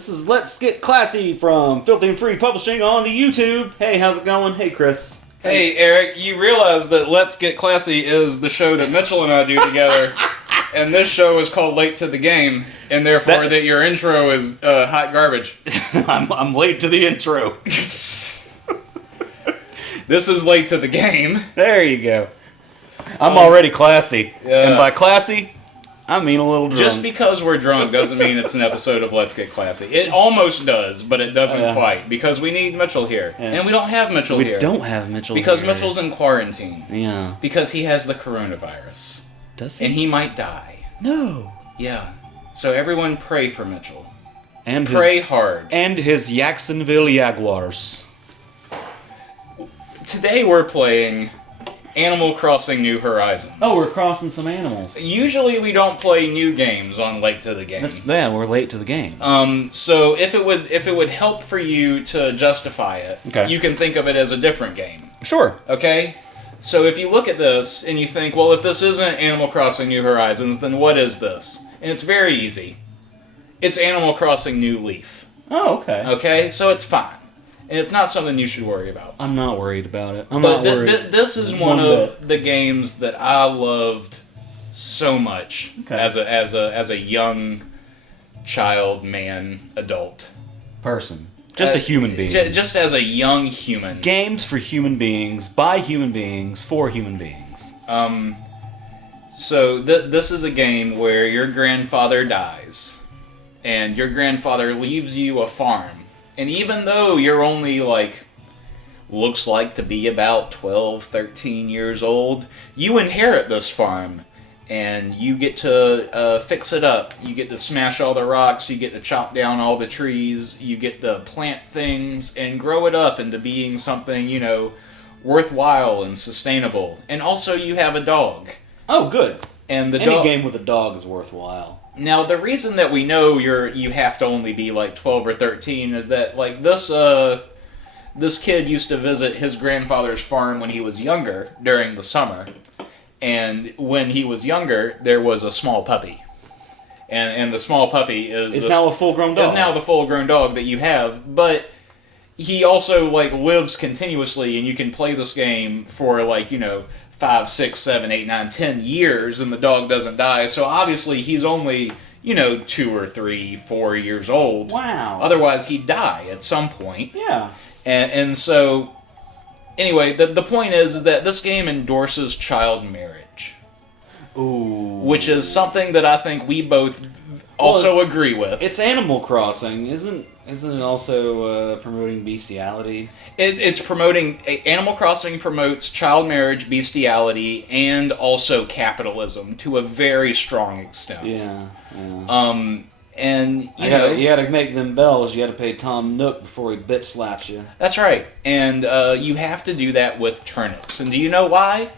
This is Let's Get Classy from Filthy and Free Publishing on the YouTube. Hey, how's it going? Hey, Chris. Hey, Eric, you realize that Let's Get Classy is the show that Mitchell and I do together, and this show is called Late to the Game, and therefore that your intro is hot garbage. I'm late to the intro. This is Late to the Game. There you go. I'm already classy. Yeah. And by classy, I mean a little drunk. Just because we're drunk doesn't mean it's an episode of Let's Get Classy. It almost does, but it doesn't quite, because we need Mitchell here. Yeah. And we don't have Mitchell here. We don't have Mitchell because here. Mitchell's in quarantine. Yeah. Because he has the coronavirus. Does he? And he might die. No. Yeah. So everyone pray for Mitchell. And Pray hard. And his Jacksonville Jaguars. Today we're playing Animal Crossing New Horizons. Oh, we're crossing some animals. Usually we don't play new games on Late to the Game. That's bad. We're late to the game. So if it would help for you to justify it, Okay. you can think of it as a different game. Sure. Okay? So if you look at this and you think, well, if this isn't Animal Crossing New Horizons, then what is this? And it's very easy. It's Animal Crossing New Leaf. Oh, okay. Okay? So it's fine. And it's not something you should worry about. I'm not worried about it. I'm But not worried. this is one of the games that I loved so much as a young child, man, adult. Person. Just a human being. Just as a young human. Games for human beings, by human beings, for human beings. So this is a game where your grandfather dies, and your grandfather leaves you a farm. And even though you're only, looks like to be about 12, 13 years old, you inherit this farm. And you get to fix it up. You get to smash all the rocks. You get to chop down all the trees. You get to plant things and grow it up into being something, worthwhile and sustainable. And also you have a dog. Oh, good. And the Any game with a dog is worthwhile. Now, the reason that we know you have to only be 12 or 13 is that this kid used to visit his grandfather's farm when he was younger during the summer, and when he was younger, there was a small puppy, and the small puppy is now a full-grown dog. Is now the full-grown dog that you have, but he also lives continuously, and you can play this game for 5, 6, 7, 8, 9, 10 years, and the dog doesn't die. So obviously he's only, 2 or 3, 4 years old. Wow. Otherwise he'd die at some point. Yeah. And so, anyway, the point is that this game endorses child marriage. Ooh. Which is something that I think we both also agree with. It's Animal Crossing. Isn't it also promoting bestiality? It's promoting... Animal Crossing promotes child marriage, bestiality, and also capitalism to a very strong extent. Yeah. And, you gotta make them bells. You gotta pay Tom Nook before he bit slaps you. That's right. And you have to do that with turnips. And do you know why?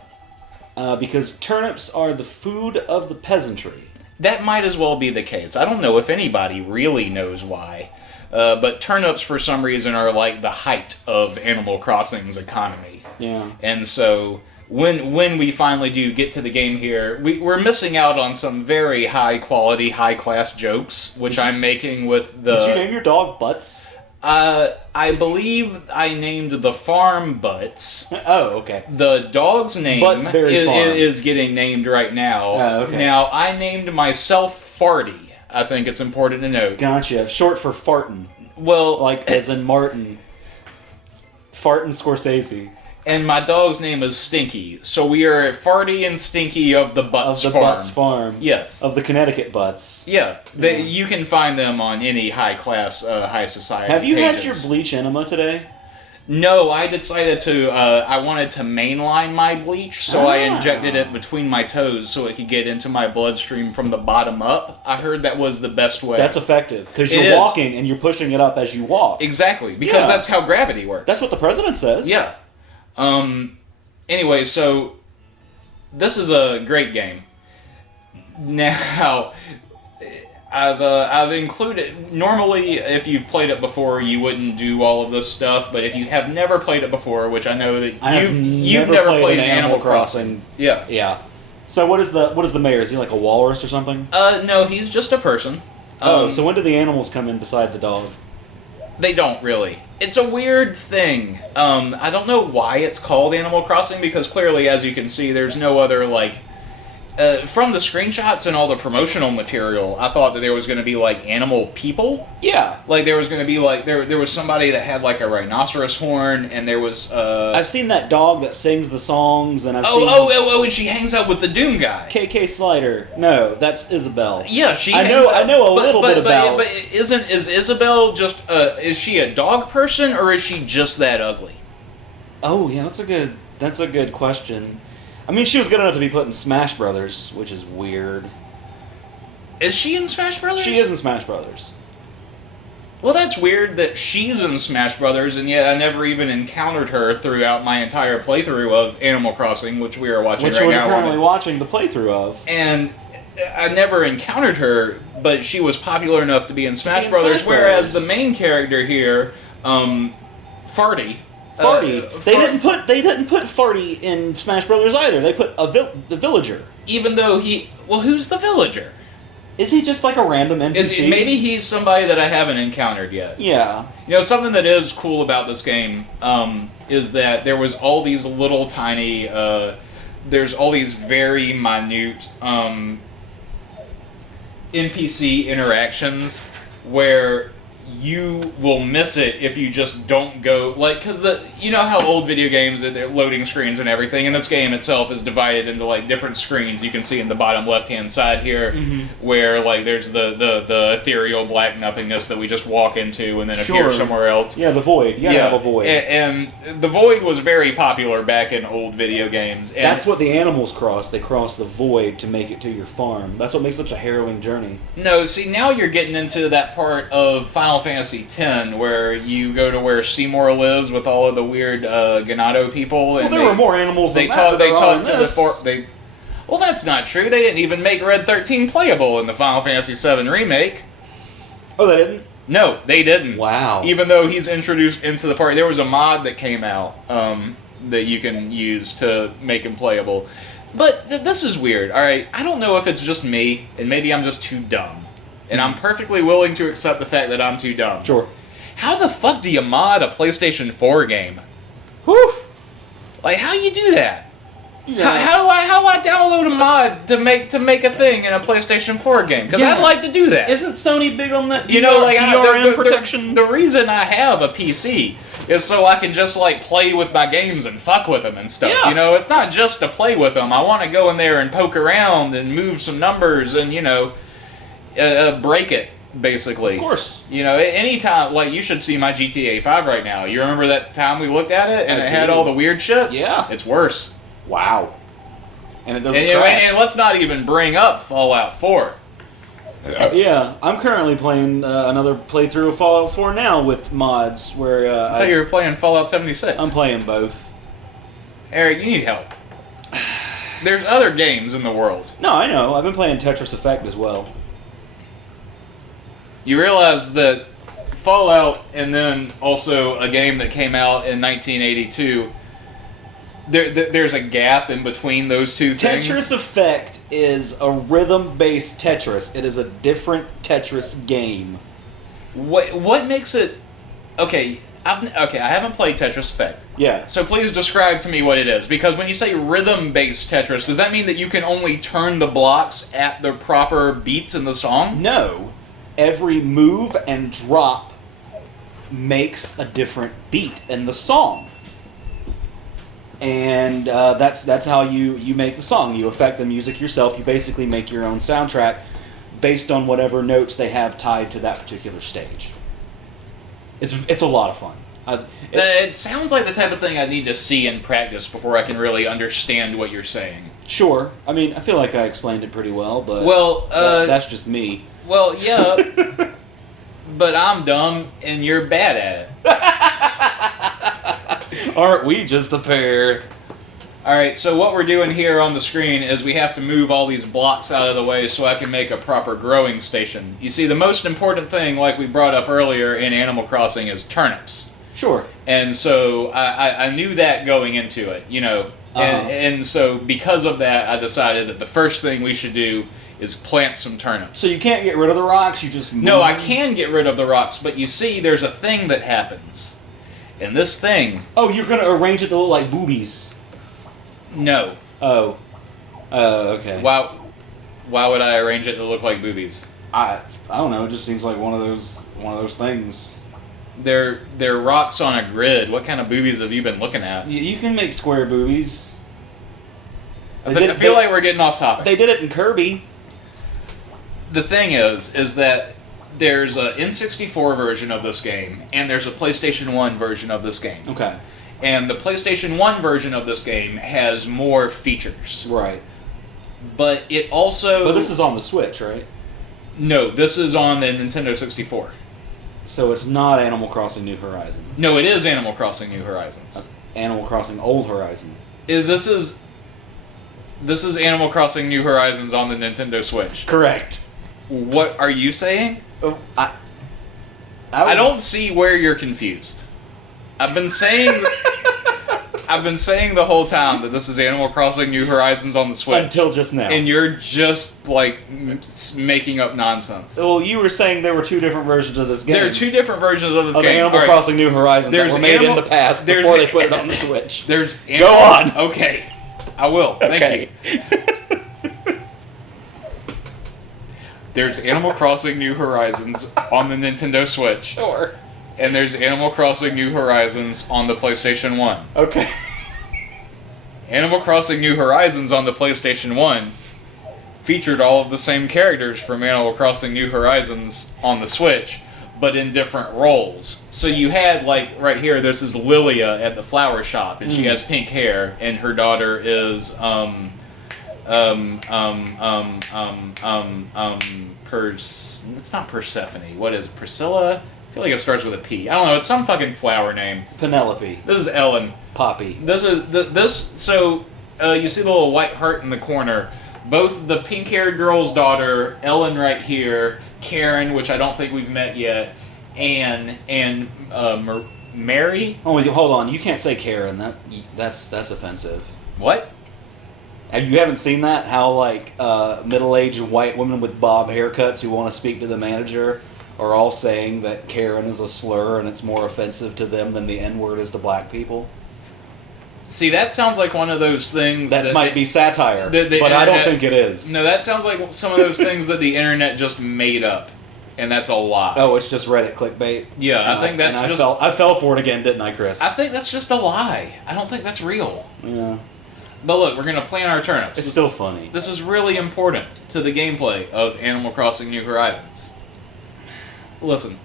Because turnips are the food of the peasantry. That might as well be the case. I don't know if anybody really knows why. But turnips, for some reason, are the height of Animal Crossing's economy. Yeah. And so, when we finally do get to the game here, we're missing out on some very high-quality, high-class jokes, which I'm making with the... Did you name your dog Butts? I believe I named the farm Butts. Oh, okay. The dog's name is getting named right now. Oh, okay. Now, I named myself Farty. I think it's important to note. Gotcha. Short for fartin'. Well... as in Martin. Fartin' Scorsese. And my dog's name is Stinky. So we are Farty and Stinky of the Butts Farm. Butts Farm. Yes. Of the Connecticut Butts. Yeah. You can find them on any high-class, high society Have you pages. had your bleach enema today? No, I decided to, I wanted to mainline my bleach, so I injected it between my toes so it could get into my bloodstream from the bottom up. I heard that was the best way. That's effective, because you're walking and you're pushing it up as you walk. Exactly, because that's how gravity works. That's what the president says. Yeah. Anyway, so this is a great game. Now, I've included... Normally, if you've played it before, you wouldn't do all of this stuff, but if you have never played it before, which I know that you've never played Animal Crossing. Yeah. Yeah. So what is the mayor? Is he like a walrus or something? No, he's just a person. So when do the animals come in beside the dog? They don't really. It's a weird thing. I don't know why it's called Animal Crossing, because clearly, as you can see, there's no other, like... from the screenshots and all the promotional material, I thought that there was going to be, like, animal people. Yeah. Like, there was going to be, like... There was somebody that had, like, a rhinoceros horn, and there was, I've seen that dog that sings the songs, and I've seen... and she hangs out with the Doom guy. KK Slider. No, that's Isabelle. Yeah, she I hangs know. out, I know a little bit about... But is Isabelle just... is she a dog person, or is she just that ugly? Oh, yeah, that's a good question. I mean, she was good enough to be put in Smash Brothers, which is weird. Is she in Smash Brothers? She is in Smash Brothers. Well, that's weird that she's in Smash Brothers, and yet I never even encountered her throughout my entire playthrough of Animal Crossing, which we are watching Which right we're now. currently watching the playthrough of. And I never encountered her, but she was popular enough to be in Smash Brothers, Smash whereas Brothers. the main character here, Farty... They didn't put Farty in Smash Brothers either. They put the villager. Even though he... Well, who's the villager? Is he just like a random NPC? Maybe he's somebody that I haven't encountered yet. Yeah. You know, something that is cool about this game is that there was all these little tiny... there's all these very minute NPC interactions where you will miss it if you just don't go, like, because you know how old video games, they're loading screens and everything, and this game itself is divided into, like, different screens. You can see in the bottom left-hand side here, where, like, there's the ethereal black nothingness that we just walk into and then appear somewhere else. Yeah, the void. You gotta have a void. And the void was very popular back in old video games. And that's what the animals cross. They cross the void to make it to your farm. That's what makes such a harrowing journey. No, see, now you're getting into that part of Final Fantasy X where you go to where Seymour lives with all of the weird Ganado people. And well, there were more animals than they talk to this. Well, that's not true. They didn't even make Red 13 playable in the Final Fantasy VII Remake. Oh, they didn't? No, they didn't. Wow. Even though he's introduced into the party. There was a mod that came out that you can use to make him playable. But this is weird, alright? I don't know if it's just me, and maybe I'm just too dumb. And I'm perfectly willing to accept the fact that I'm too dumb. Sure. How the fuck do you mod a PlayStation 4 game? Whew. Like, how you do that? Yeah. How do I download a mod to make a thing in a PlayStation 4 game? Because Yeah. I'd like to do that. Isn't Sony big on that? You know, like DRM protection? The reason I have a PC is so I can just like play with my games and fuck with them and stuff. Yeah. You know, it's not just to play with them. I want to go in there and poke around and move some numbers and break it. Basically, Of course. You know, anytime, like, you should see my GTA 5 right now. You remember that time we looked at it and it had all the weird shit? Yeah. It's worse. Wow. And it doesn't And, crash. and let's not even bring up Fallout 4. Yeah, I'm currently playing another playthrough of Fallout 4 now with mods where I thought you were playing Fallout 76. I'm playing both. Eric, you need help. There's other games in the world. No, I know. I've been playing Tetris Effect as well. You realize that Fallout and then also a game that came out in 1982, there's a gap in between those two things. Tetris Effect is a rhythm-based Tetris. It is a different Tetris game. What makes it... Okay, I haven't played Tetris Effect. Yeah. So please describe to me what it is. Because when you say rhythm-based Tetris, does that mean that you can only turn the blocks at the proper beats in the song? No. Every move and drop makes a different beat in the song. And that's how you make the song. You affect the music yourself. You basically make your own soundtrack based on whatever notes they have tied to that particular stage. It's a lot of fun. It sounds like the type of thing I need to see in practice before I can really understand what you're saying. Sure. I mean, I feel like I explained it pretty well, but that's just me. Well, yeah, but I'm dumb and you're bad at it. Aren't we just a pair? Alright, so what we're doing here on the screen is we have to move all these blocks out of the way so I can make a proper growing station. You see, the most important thing, like we brought up earlier in Animal Crossing, is turnips. Sure. And so I knew that going into it, you know. And so because of that, I decided that the first thing we should do is plant some turnips. So you can't get rid of the rocks. You just move No, I them? can get rid of the rocks, but you see, there's a thing that happens. And this thing, Oh, you're gonna arrange it to look like boobies. no. Oh. Okay. Why would I arrange it to look like boobies? I don't know. It just seems like one of those things. They're rocks on a grid. What kind of boobies have you been looking at? You can make square boobies. I feel like we're getting off topic. They did it in Kirby. The thing is that there's an N64 version of this game, and there's a PlayStation 1 version of this game. Okay. And the PlayStation 1 version of this game has more features. Right. But it also... But this is on the Switch, right? No, this is on the Nintendo 64. So it's not Animal Crossing New Horizons. No, it is Animal Crossing New Horizons. Animal Crossing Old Horizon. This is Animal Crossing New Horizons on the Nintendo Switch. Correct. What are you saying? Oh, I don't see where you're confused. I've been saying the whole time that this is Animal Crossing New Horizons on the Switch. Until just now. And you're just, like, making up nonsense. Well, you were saying there were two different versions of this game. There are two different versions of this of game. Animal All right. Crossing New Horizons that were made in the past before they put it on the Switch. There's Go on. Okay. I will. Thank you. There's Animal Crossing New Horizons on the Nintendo Switch. Sure. And there's Animal Crossing New Horizons on the PlayStation 1. Okay. Animal Crossing New Horizons on the PlayStation 1 featured all of the same characters from Animal Crossing New Horizons on the Switch, but in different roles. So you had, like, right here, this is Lilia at the flower shop, and she has pink hair, and her daughter is, it's not Persephone. What is it? Priscilla? I feel like it starts with a P. I don't know. It's some fucking flower name. Penelope. This is Ellen. Poppy. So you see the little white heart in the corner. Both the pink-haired girl's daughter, Ellen right here, Karen, which I don't think we've met yet, Anne, and Mary. Oh, hold on. You can't say Karen. That's offensive. What? You haven't seen that? How, like, middle-aged white women with bob haircuts who want to speak to the manager are all saying that Karen is a slur and it's more offensive to them than the N-word is to black people? See, that sounds like one of those things That might be satire, the but I don't internet- think it is. No, that sounds like some of those things that the internet just made up, and that's a lie. Oh, it's just Reddit clickbait? Yeah, And I think that's and just... I fell for it again, didn't I, Chris? I think that's just a lie. I don't think that's real. Yeah. But look, we're going to plant our turnips. It's still funny. This is really important to the gameplay of Animal Crossing New Horizons. Listen,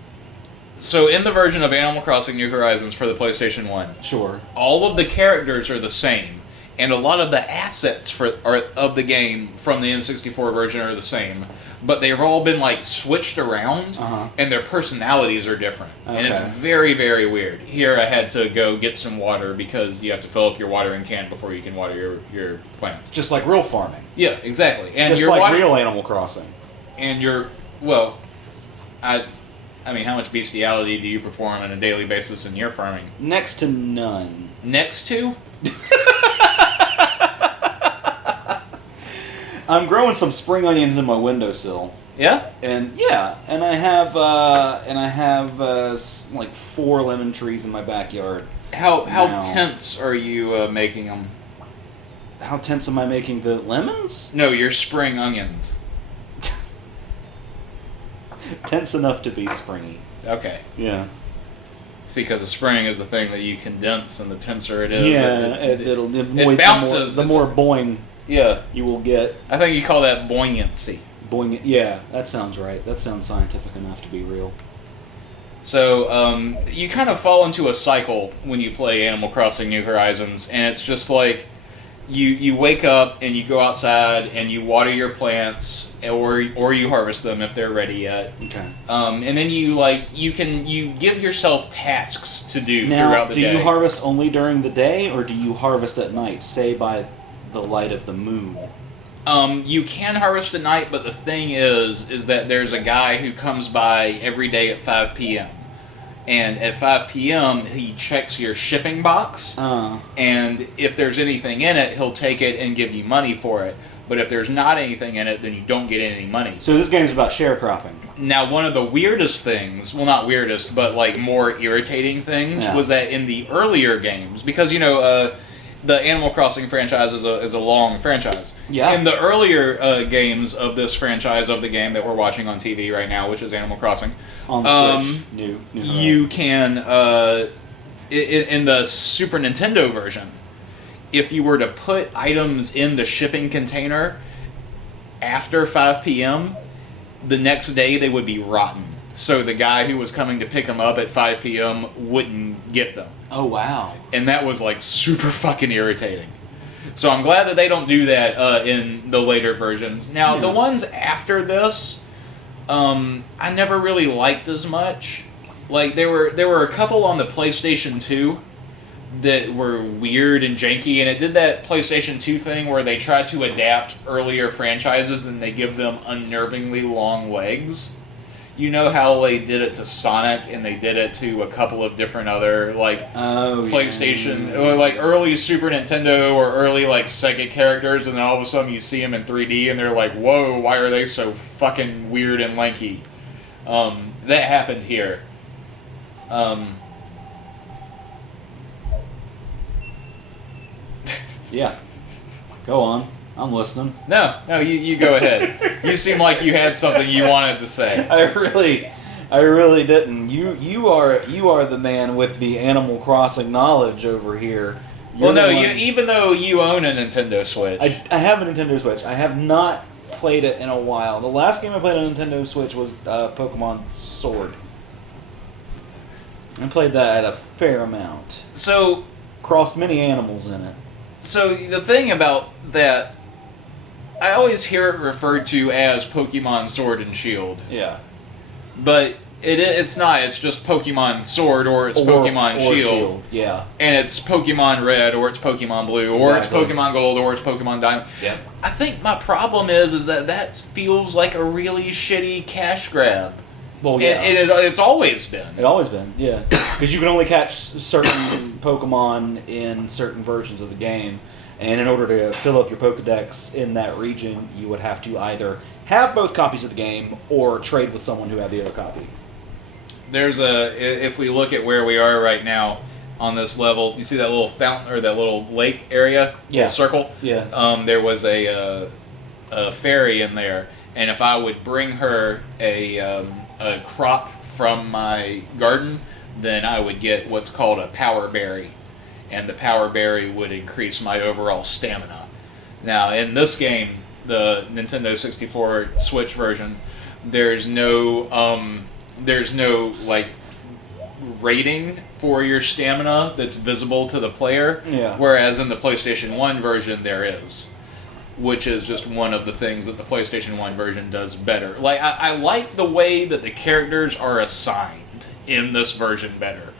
so in the version of Animal Crossing New Horizons for the PlayStation 1, Sure. all of the characters are the same, and a lot of the assets of the game from the N64 version are the same, but they've all been, like, switched around, and their personalities are different. And it's Okay. very, very weird. Here I had to go get some water because you have to fill up your watering can before you can water your plants. Just like real farming. Yeah, exactly. And Just your like water, real Animal Crossing. and your, well, I mean, how much bestiality do you perform on a daily basis in your farming? Next to none. Next to? I'm growing some spring onions in my windowsill. Yeah? And I have like 4 lemon trees in my backyard. How Now. tense are you making them? How tense am I making the lemons? No, your spring onions. Tense enough to be springy. Okay. Yeah. See, because a spring is the thing that you condense, and the tenser it is. It bounces. The more boing Yeah. you will get. I think you call that buoyancy. Boing. Yeah, that sounds right. That sounds scientific enough to be real. So, you kind of fall into a cycle when you play Animal Crossing New Horizons, and it's just like, you wake up and you go outside and you water your plants, or you harvest them if they're ready yet. Okay. And then you give yourself tasks to do Now, throughout the do day. you harvest only during the day, or do you harvest at night, say by the light of the moon? You can harvest at night, but the thing is that there's a guy who comes by every day at 5 p.m. And at 5 p.m., he checks your shipping box, and if there's anything in it, he'll take it and give you money for it. But if there's not anything in it, then you don't get any money. So this game's about sharecropping. Now, one of the weirdest things, well, not weirdest, but like more irritating things, was that in the earlier games, because the Animal Crossing franchise is a long franchise. Yeah. In the earlier games of this franchise, of the game that we're watching on TV right now, which is Animal Crossing, On the Switch, new you can in the Super Nintendo version, if you were to put items in the shipping container after 5 p.m., the next day they would be rotten. So the guy who was coming to pick them up at 5 p.m. wouldn't get them. Oh, wow. And that was like super fucking irritating. So I'm glad that they don't do that in the later versions. Now, the ones after this, I never really liked as much. Like, there were a couple on the PlayStation 2 that were weird and janky, and it did that PlayStation 2 thing where they tried to adapt earlier franchises and they give them unnervingly long legs. You know how they did it to Sonic, and they did it to a couple of different other, like, PlayStation, or like early Super Nintendo or early, like, Sega characters, and then all of a sudden you see them in 3D, and they're like, whoa, why are they so fucking weird and lanky? That happened here. Yeah. Go on. I'm listening. No, you go ahead. You seem like you had something you wanted to say. I really didn't. You are the man with the Animal Crossing knowledge over here. Well, no, even though you own a Nintendo Switch. I have a Nintendo Switch. I have not played it in a while. The last game I played on Nintendo Switch was Pokemon Sword. I played that a fair amount. So, crossed many animals in it. So the thing about that, I always hear it referred to as Pokemon Sword and Shield. Yeah. But it's not. It's just Pokemon Sword or it's Pokemon Shield. Yeah. And it's Pokemon Red or it's Pokemon Blue or it's Pokemon Gold or it's Pokemon Diamond. Yeah. I think my problem is that feels like a really shitty cash grab. Well, yeah. It's always been. It's always been, yeah. Because you can only catch certain Pokemon in certain versions of the game. And in order to fill up your Pokedex in that region, you would have to either have both copies of the game or trade with someone who had the other copy. If we look at where we are right now on this level, you see that little fountain or that little lake area? Yeah. Little circle? Yeah. There was a fairy in there. And if I would bring her a crop from my garden, then I would get what's called a power berry. And the power berry would increase my overall stamina. Now, in this game, the Nintendo 64 Switch version, there's no like rating for your stamina that's visible to the player. Yeah. Whereas in the PlayStation 1 version, there is. Which is just one of the things that the PlayStation 1 version does better. Like, I like the way that the characters are assigned in this version better.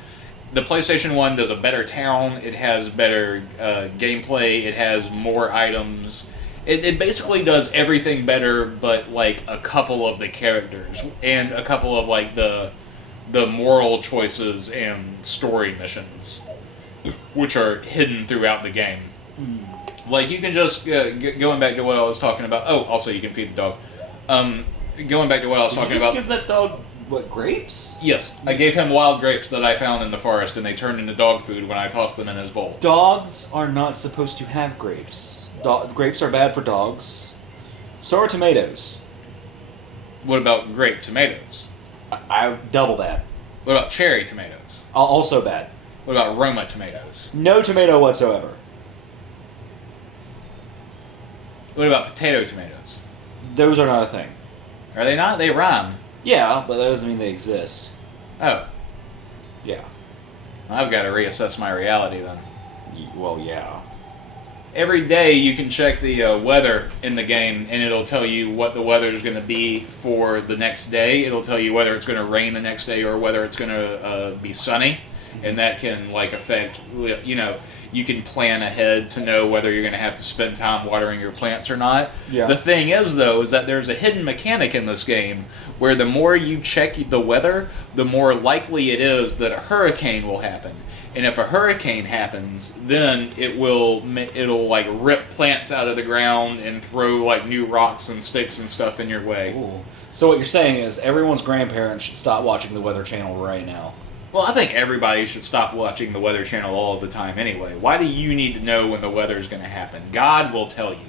The PlayStation 1 does a better town, it has better gameplay, it has more items. It basically does everything better but, like, a couple of the characters. And a couple of, like, the moral choices and story missions. Which are hidden throughout the game. Like, you can just, going back to what I was talking about, oh, also you can feed the dog. Going back to what I was talking about. Did you give that dog, what, grapes? Yes, I gave him wild grapes that I found in the forest, and they turned into dog food when I tossed them in his bowl. Dogs are not supposed to have grapes. Grapes are bad for dogs. So are tomatoes. What about grape tomatoes? I double bad. What about cherry tomatoes? Also bad. What about Roma tomatoes? No tomato whatsoever. What about potato tomatoes? Those are not a thing. Are they not? They rhyme. Yeah, but that doesn't mean they exist. Oh. Yeah. I've got to reassess my reality then. Well, yeah. Every day you can check the weather in the game, and it'll tell you what the weather is going to be for the next day. It'll tell you whether it's going to rain the next day or whether it's going to be sunny. and that can like affect, you can plan ahead to know whether you're going to have to spend time watering your plants or not. Yeah. The thing is, though, is that there's a hidden mechanic in this game where the more you check the weather, the more likely it is that a hurricane will happen. And if a hurricane happens, then it'll like rip plants out of the ground and throw like new rocks and sticks and stuff in your way. Ooh. So what you're saying is everyone's grandparents should stop watching the Weather Channel right now. Well, I think everybody should stop watching the Weather Channel all of the time anyway. Why do you need to know when the weather's going to happen? God will tell you.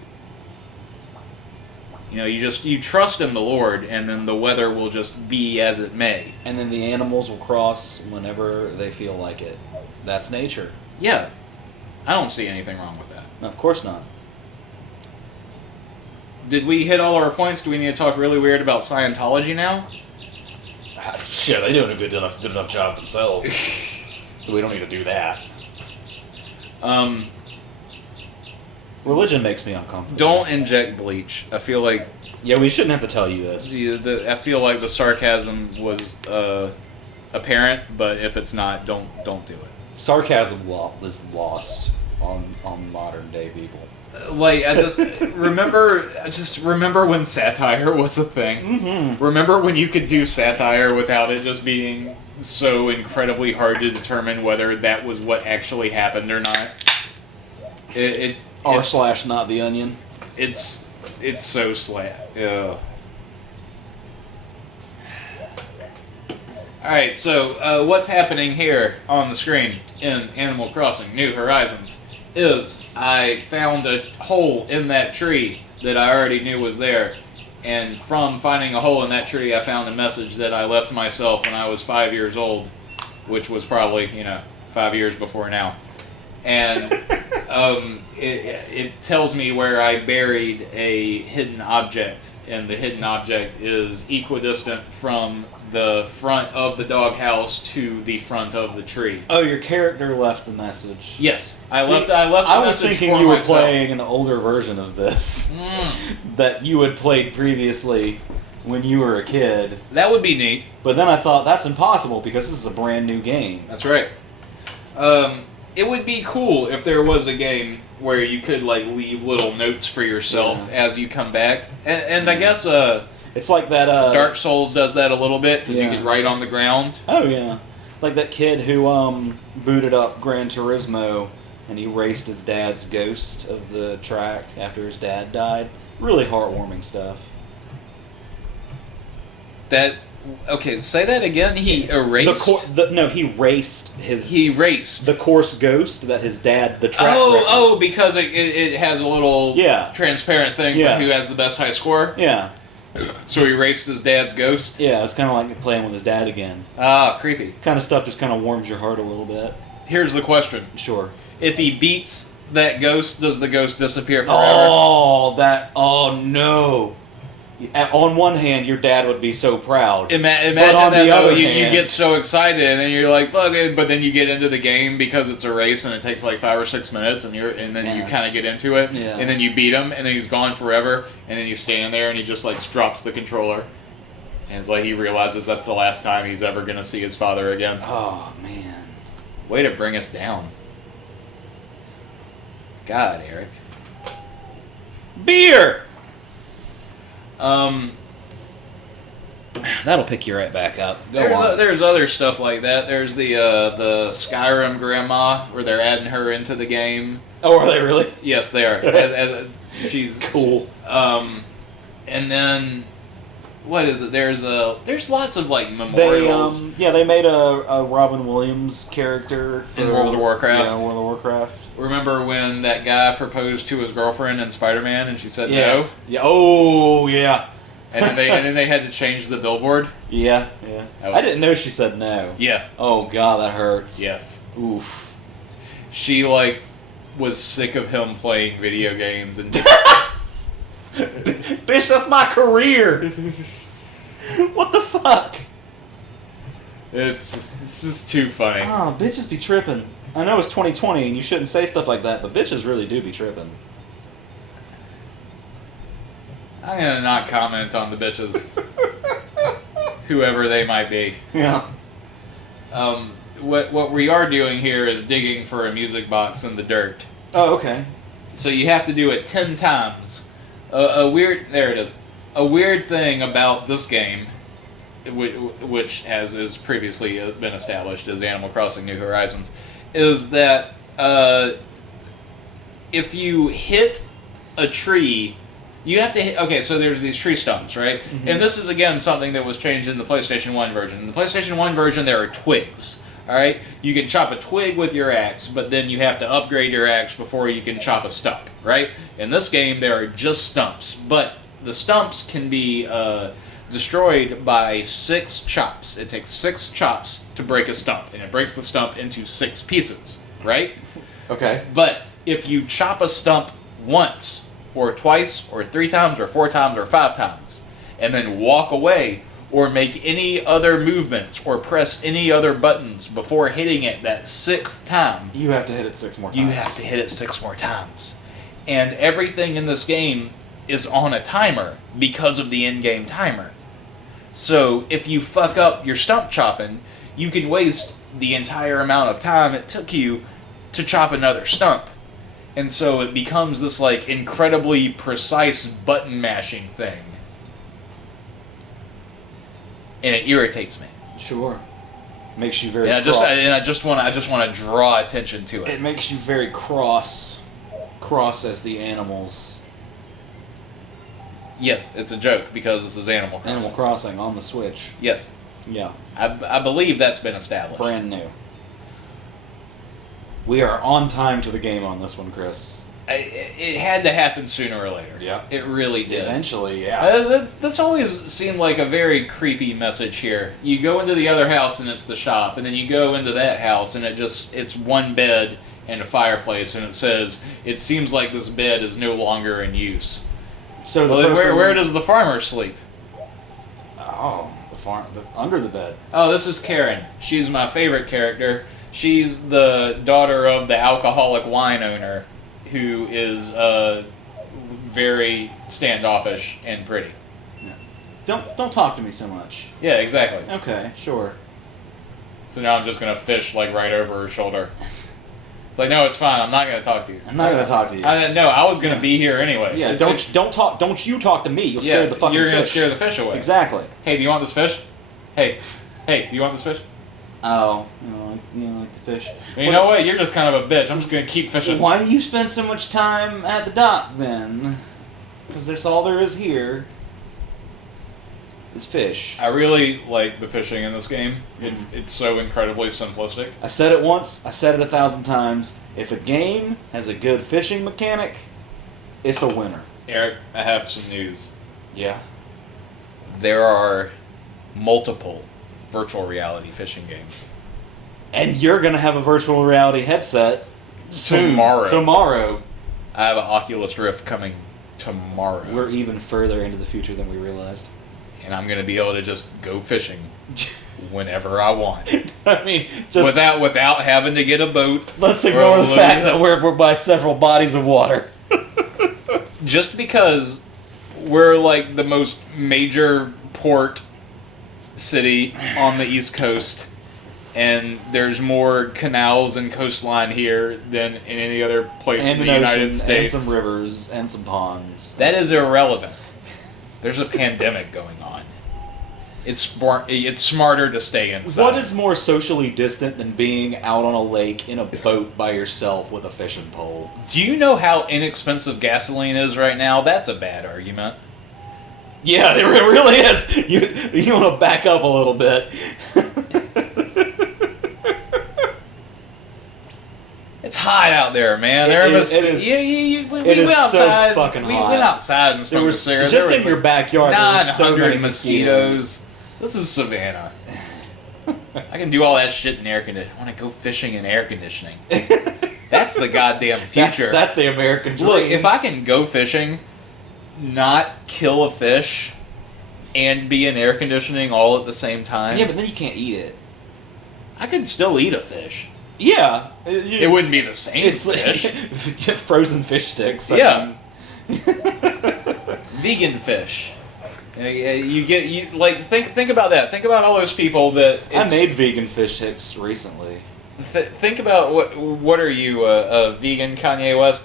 You trust in the Lord, and then the weather will just be as it may. And then the animals will cross whenever they feel like it. That's nature. Yeah. I don't see anything wrong with that. No, of course not. Did we hit all our points? Do we need to talk really weird about Scientology now? Shit, they're doing a good enough job themselves. We don't need to do that. Religion makes me uncomfortable. Don't inject bleach. I feel like Yeah, we shouldn't have to tell you this. I feel like the sarcasm was apparent, but if it's not, don't do it. Sarcasm is lost on modern day people. Like I just remember when satire was a thing. Mm-hmm. Remember when you could do satire without it just being so incredibly hard to determine whether that was what actually happened or not. R/ not the onion. It's so slat. Ugh. Alright, so what's happening here on the screen in Animal Crossing New Horizons is I found a hole in that tree that I already knew was there. And from finding a hole in that tree, I found a message that I left myself when I was 5 years old, which was probably, 5 years before now. And it tells me where I buried a hidden object, and the hidden object is equidistant from the front of the doghouse to the front of the tree. Oh, your character left the message. Yes, I left the message I was thinking for you were myself. playing an older version of this that you had played previously when you were a kid. That would be neat. But then I thought that's impossible because this is a brand new game. That's right. It would be cool if there was a game where you could like leave little notes for yourself as you come back, and I guess It's like that. Dark Souls does that a little bit because you Yeah. can write on the ground. Oh yeah, like that kid who booted up Gran Turismo and erased his dad's ghost of the track after his dad died. Really heartwarming stuff. Okay, say that again. He erased. He raced his. He erased the course ghost that his dad, the track. Because it has a little transparent thing for who has the best high score. Yeah. So he erased his dad's ghost. Yeah, it's kind of like playing with his dad again. Ah, creepy. Kind of stuff just kind of warms your heart a little bit. Here's the question. Sure. If he beats that ghost, does the ghost disappear forever? Oh no. On one hand, your dad would be so proud. Imagine on that, the though, other you hand, get so excited, and then you're like, fuck it, but then you get into the game because it's a race, and it takes like 5 or 6 minutes, and then you kind of get into it, and then you beat him, and then he's gone forever, and then you stand there, and he just like drops the controller, and it's like he realizes that's the last time he's ever going to see his father again. Oh, man. Way to bring us down. God, Eric. Beer! That'll pick you right back up. There's other stuff like that. There's the Skyrim grandma where they're adding her into the game. Oh, are they really? Yes, they are. She's cool. And then what is it? There's lots of like memorials. They made a Robin Williams character in World of Warcraft. Yeah, World of Warcraft. Remember when that guy proposed to his girlfriend in Spider-Man and she said no? Yeah. Oh, yeah. And then they had to change the billboard? Yeah. I didn't know she said no. Yeah. Oh, God, that hurts. Yes. Oof. She, was sick of him playing video games and... Bitch, that's my career! What the fuck? It's just too funny. Oh, bitches be tripping. I know it's 2020 and you shouldn't say stuff like that, but bitches really do be tripping. I'm gonna not comment on the bitches. Whoever they might be. Yeah. what we are doing here is digging for a music box in the dirt. Oh, okay. So you have to do it 10 times. There it is. A weird thing about this game, which is previously been established as Animal Crossing New Horizons, is that if you hit a tree, you have to hit... Okay, so there's these tree stumps, right? Mm-hmm. And this is, again, something that was changed in the PlayStation 1 version. In the PlayStation 1 version, there are twigs. Alright? You can chop a twig with your axe, but then you have to upgrade your axe before you can chop a stump, right? In this game, there are just stumps, but the stumps can be destroyed by 6 chops. It takes 6 chops to break a stump, and it breaks the stump into 6 pieces, right? Okay. But if you chop a stump once, or twice, or 3 times, or 4 times, or 5 times, and then walk away, or make any other movements, or press any other buttons before hitting it that 6th time, You have to hit it 6 more times. you have to hit it 6 more times. And everything in this game is on a timer because of the in-game timer. So if you fuck up your stump chopping, you can waste the entire amount of time it took you to chop another stump. And so it becomes this like incredibly precise button mashing thing. And it irritates me. Sure. Makes you very And I just want to draw attention to it. It makes you very cross as the animals. Yes, it's a joke because this is Animal Crossing. Animal Crossing on the Switch. Yes. Yeah. I believe that's been established. Brand new. We are on time to the game on this one, Chris. It had to happen sooner or later. Yeah. It really did. Eventually, yeah. This always seemed like a very creepy message here. You go into the other house and it's the shop, and then you go into that house and it's one bed and a fireplace, and it says, "It seems like this bed is no longer in use." So the Well, person, where does the farmer sleep? Oh, under the bed. Oh, this is Karen. She's my favorite character. She's the daughter of the alcoholic wine owner, who is very standoffish and pretty. Yeah. Don't talk to me so much. Yeah, exactly. Okay, sure. So now I'm just gonna fish like right over her shoulder. It's like, no, it's fine. I'm not gonna talk to you. I'm not gonna talk to you. No, I was gonna be here anyway. Yeah, don't talk. Don't you talk to me? You'll scare the fucking You're gonna fish. scare the fish away. Exactly. Hey, do you want this fish? Hey, do you want this fish? Oh, like the fish. You know what? You're just kind of a bitch. I'm just gonna keep fishing. Why do you spend so much time at the dock then? Because that's all there is here. Is fish. I really like the fishing in this game. It's so incredibly simplistic. I said it once. I said it 1,000 times. If a game has a good fishing mechanic, it's a winner. Eric, I have some news. Yeah. There are multiple virtual reality fishing games. And you're gonna have a virtual reality headset soon. Tomorrow. I have an Oculus Rift coming tomorrow. We're even further into the future than we realized. And I'm going to be able to just go fishing whenever I want. I mean, just without having to get a boat. Let's ignore the fact that we're by several bodies of water. Just because we're like the most major port city on the East Coast, and there's more canals and coastline here than in any other place in the United States. And some rivers and some ponds. That is irrelevant. There's a pandemic going on. It's smarter to stay inside. What is more socially distant than being out on a lake in a boat by yourself with a fishing pole? Do you know how inexpensive gasoline is right now? That's a bad argument. Yeah, it really is. You want to back up a little bit. It's hot out there, man. We went outside. So fucking hot. We went outside and smoked cigarettes. Just in your backyard, there were so many mosquitoes. This is Savannah. I can do all that shit in air conditioning. I want to go fishing in air conditioning. That's the goddamn future. That's the American dream. Look, if I can go fishing, not kill a fish, and be in air conditioning all at the same time. Yeah, but then you can't eat it. I could still eat a fish. Yeah. It wouldn't be the same fish. Frozen fish sticks. Yeah. Vegan fish. You like think about that. Think about all those people that I made vegan fish sticks recently. Think about what are you a vegan Kanye West?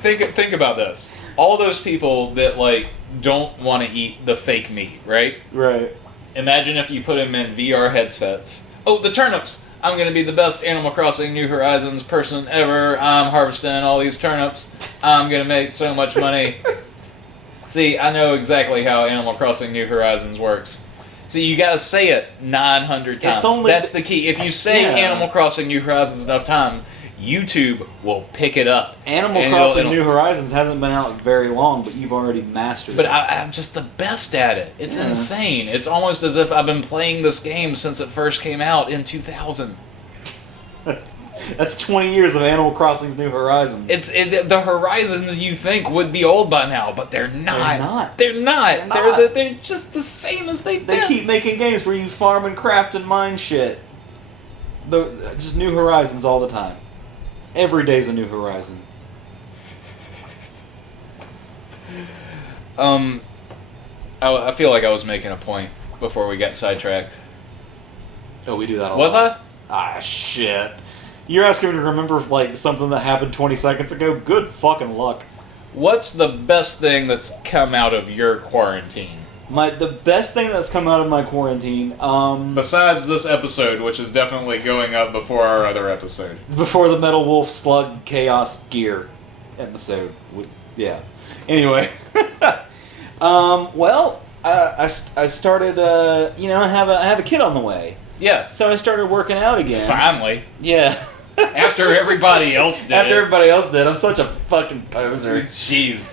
Think about this. All those people that like don't want to eat the fake meat, right? Right. Imagine if you put them in VR headsets. Oh, the turnips! I'm gonna be the best Animal Crossing New Horizons person ever. I'm harvesting all these turnips. I'm gonna make so much money. See, I know exactly how Animal Crossing New Horizons works. So you gotta say it 900 times. That's the key. If you say Animal Crossing New Horizons enough times, YouTube will pick it up. Animal Crossing New Horizons hasn't been out very long, but you've already mastered it. But I'm just the best at it. It's insane. It's almost as if I've been playing this game since it first came out in 2000. That's 20 years of Animal Crossing's New Horizons. The Horizons you think would be old by now, but they're not. They're not. They're just the same as they've been. They keep making games where you farm and craft and mine shit. Just New Horizons all the time. Every day's a new horizon. I feel like I was making a point before we got sidetracked. Oh, we do that a lot. Was I? Ah, shit. You're asking me to remember, like, something that happened 20 seconds ago? Good fucking luck. What's the best thing that's come out of your quarantine? The best thing that's come out of my quarantine, besides this episode, which is definitely going up before our other episode. Before the Metal Wolf Slug Chaos Gear episode. Yeah. Anyway. Well, I started, I have a kid on the way. Yeah. So I started working out again. Finally. Yeah. After everybody else did. After everybody else did. I'm such a fucking poser. Jeez.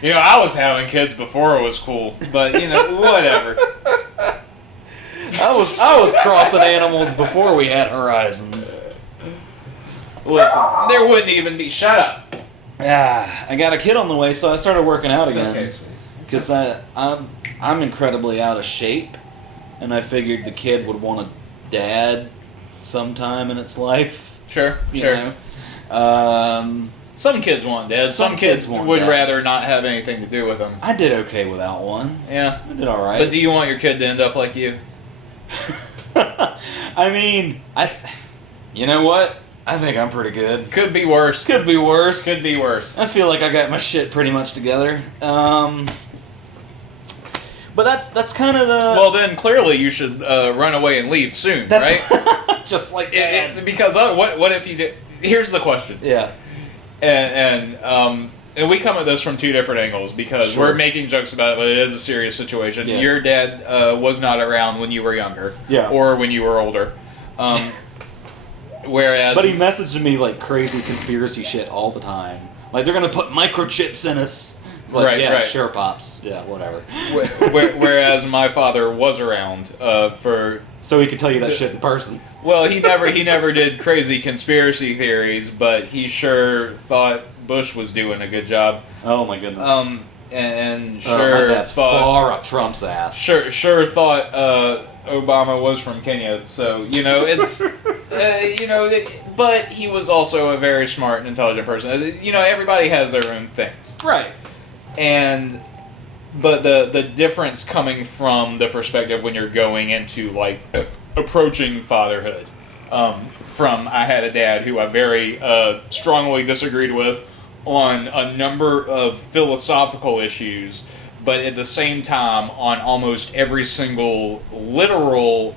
I was having kids before it was cool, but whatever. I was crossing animals before we had Horizons. Listen, there wouldn't even be. Shut up. I got a kid on the way, so I started working out It's again. okay, sweetie. Because I'm incredibly out of shape, and I figured the kid would want a dad sometime in its life. Sure. You know? Some kids want dads. Some kids would rather not have anything to do with them. I did okay without one. Yeah. I did alright. But do you want your kid to end up like you? I mean, you know what? I think I'm pretty good. Could be worse. Could be worse. Could be worse. I feel like I got my shit pretty much together. But that's kind of the... Well, then clearly you should run away and leave soon, right? Just like that. Because what if you did... Here's the question. Yeah. And we come at this from two different angles because we're making jokes about it, but it is a serious situation. Yeah. Your dad was not around when you were younger, or when you were older. Whereas, but he messaged me like crazy conspiracy shit all the time. Like they're gonna put microchips in us. It's like, right. Sure, pops. Yeah, whatever. Whereas my father was around so he could tell you that shit in person. Well, he never did crazy conspiracy theories, but he sure thought Bush was doing a good job. Oh my goodness. And sure my dad's thought far up Trump's ass. Sure thought Obama was from Kenya. So it's but he was also a very smart and intelligent person. Everybody has their own things. Right. But the difference coming from the perspective when you're going into like approaching fatherhood, from I had a dad who I very strongly disagreed with on a number of philosophical issues, but at the same time on almost every single literal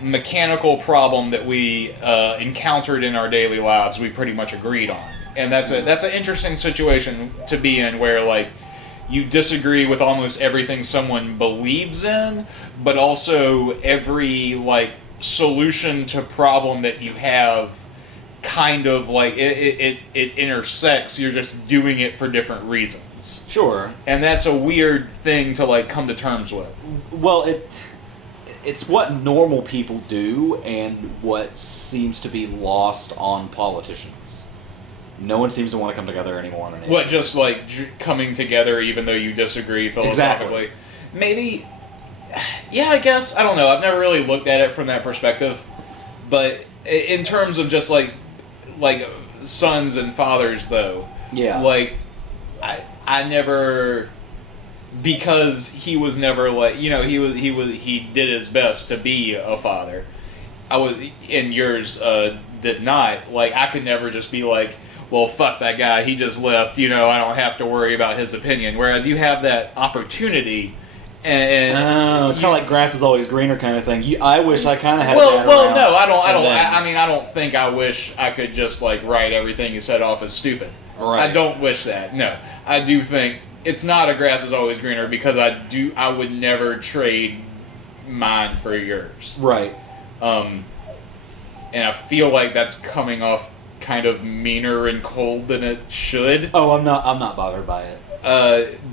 mechanical problem that we encountered in our daily lives, we pretty much agreed on. And that's an interesting situation to be in where like you disagree with almost everything someone believes in, but also every like solution to problem that you have kind of like it intersects. You're just doing it for different reasons. Sure. And that's a weird thing to like come to terms with. Well, it's what normal people do and what seems to be lost on politicians. No one seems to want to come together anymore on an issue. What, just like coming together even though you disagree philosophically? Exactly. Maybe, yeah, I guess. I don't know. I've never really looked at it from that perspective. But in terms of just like sons and fathers, though, yeah, like I never, because he was never like, you know, he did his best to be a father. I was, and yours did not. Like, I could never just be like, well, fuck that guy, he just left, you know, I don't have to worry about his opinion. Whereas you have that opportunity, and it's kind of like grass is always greener kind of thing. I wish I kind of had. Well, a dad well, around, no, I don't. and then- I mean, I don't think I wish I could just like write everything you said off as stupid. Right. I don't wish that. No, I do think it's not a grass is always greener because I would never trade mine for yours. Right. And I feel like that's coming off kind of meaner and cold than it should. Oh, I'm not bothered by it.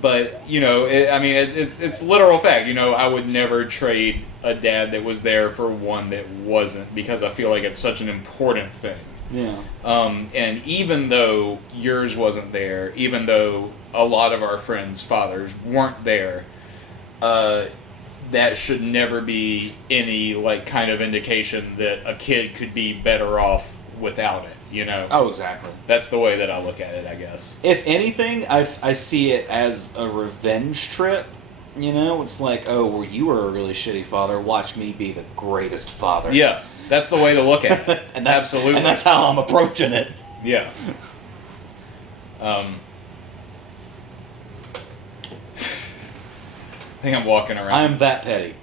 But you know, it's literal fact. You know, I would never trade a dad that was there for one that wasn't, because I feel like it's such an important thing. Yeah. And even though yours wasn't there, even though a lot of our friends' fathers weren't there, that should never be any like kind of indication that a kid could be better off without it. You know. Oh, exactly. That's the way that I look at it, I guess. If anything, I see it as a revenge trip. You know, it's like, oh, well, you were a really shitty father. Watch me be the greatest father. Yeah, that's the way to look at it. and that's, Absolutely. And that's how I'm approaching it. Yeah. I think I'm walking around. I'm that petty.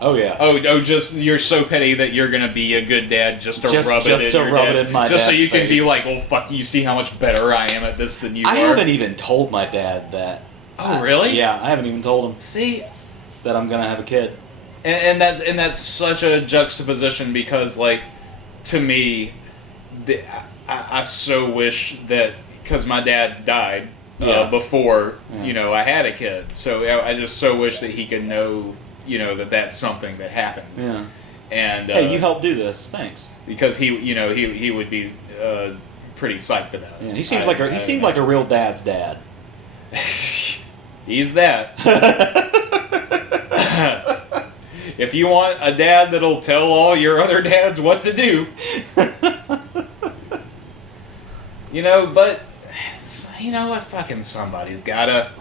Oh yeah. Oh, just you're so petty that you're gonna be a good dad just to rub it in my just so you can be face. like, well, fuck, you see how much better I am at this than you I are. haven't even told my dad that. Oh, really? Yeah, I haven't even told him See, that I'm gonna have a kid. and that's such a juxtaposition because, like, to me, I so wish that, because my dad died Yeah. before Yeah. you know I had a kid, so I just so wish that he could know, you know, that that's something that happened. Yeah. And Hey, you helped do this. Thanks. because he would be pretty psyched about it. Yeah, he seems like a real dad's dad. He's that. If you want a dad that'll tell all your other dads what to do, you know, but you know what? Fucking somebody's gotta.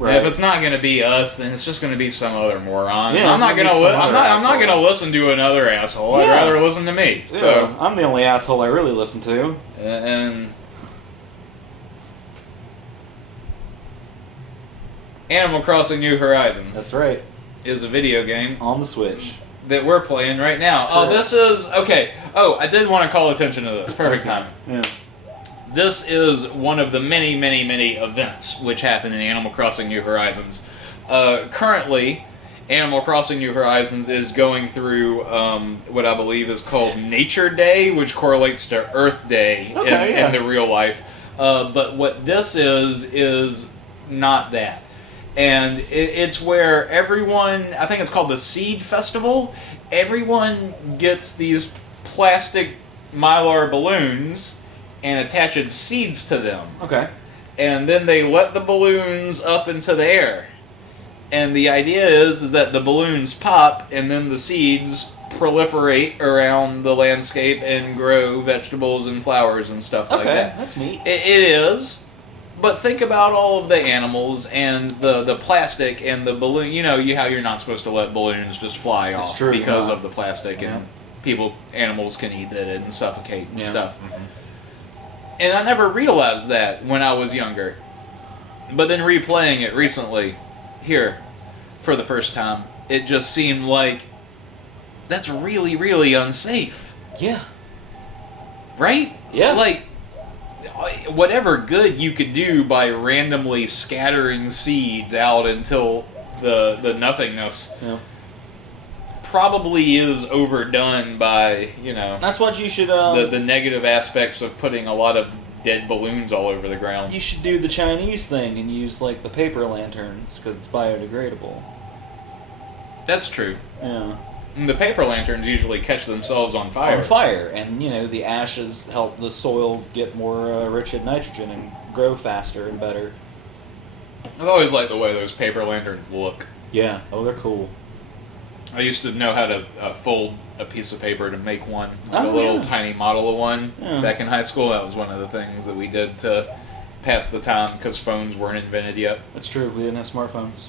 Right. If it's not gonna be us, then it's just gonna be some other moron. Yeah, I'm not it's gonna gonna. be some I'm other not asshole. gonna listen to another asshole. I'd Yeah. rather listen to me. Yeah, So I'm the only asshole I really listen to. and Animal Crossing: New Horizons. That's right. Is a video game On the Switch. that we're playing right now. Oh, Correct. this is okay. Oh, I did want to call attention to this. Perfect Okay. timing. Yeah. This is one of the many, many, many events which happen in Animal Crossing: New Horizons. Currently, Animal Crossing: New Horizons is going through what I believe is called Nature Day, which correlates to Earth Day Okay, yeah. in the real life. But what this is not that. And it's where everyone, I think it's called the Seed Festival, everyone gets these plastic Mylar balloons and attaches seeds to them. Okay. And then they let the balloons up into the air. And the idea is that the balloons pop and then the seeds proliferate around the landscape and grow vegetables and flowers and stuff like Okay, that. that's neat. It is. But think about all of the animals and the plastic and the balloon. You know, how you're not supposed to let balloons just fly That's off true, because yeah. of the plastic, Yeah. and animals can eat it and suffocate and Yeah. stuff. And I never realized that when I was younger. But then replaying it recently, here, for the first time, it just seemed like that's really, really unsafe. Yeah. Right? Yeah. Like, whatever good you could do by randomly scattering seeds out until the nothingness Yeah. probably is overdone by, you know, That's what you should. the negative aspects of putting a lot of dead balloons all over the ground. You should do the Chinese thing and use like the paper lanterns because it's biodegradable. That's true. Yeah. And the paper lanterns usually catch themselves on fire. On fire, and you know the ashes help the soil get more rich in nitrogen and grow faster and better. I've always liked the way those paper lanterns look. Yeah. Oh, they're cool. I used to know how to fold a piece of paper to make one, like Oh, a little yeah. tiny model of one Yeah. back in high school. That was one of the things that we did to pass the time because phones weren't invented yet. That's true. We didn't have smartphones.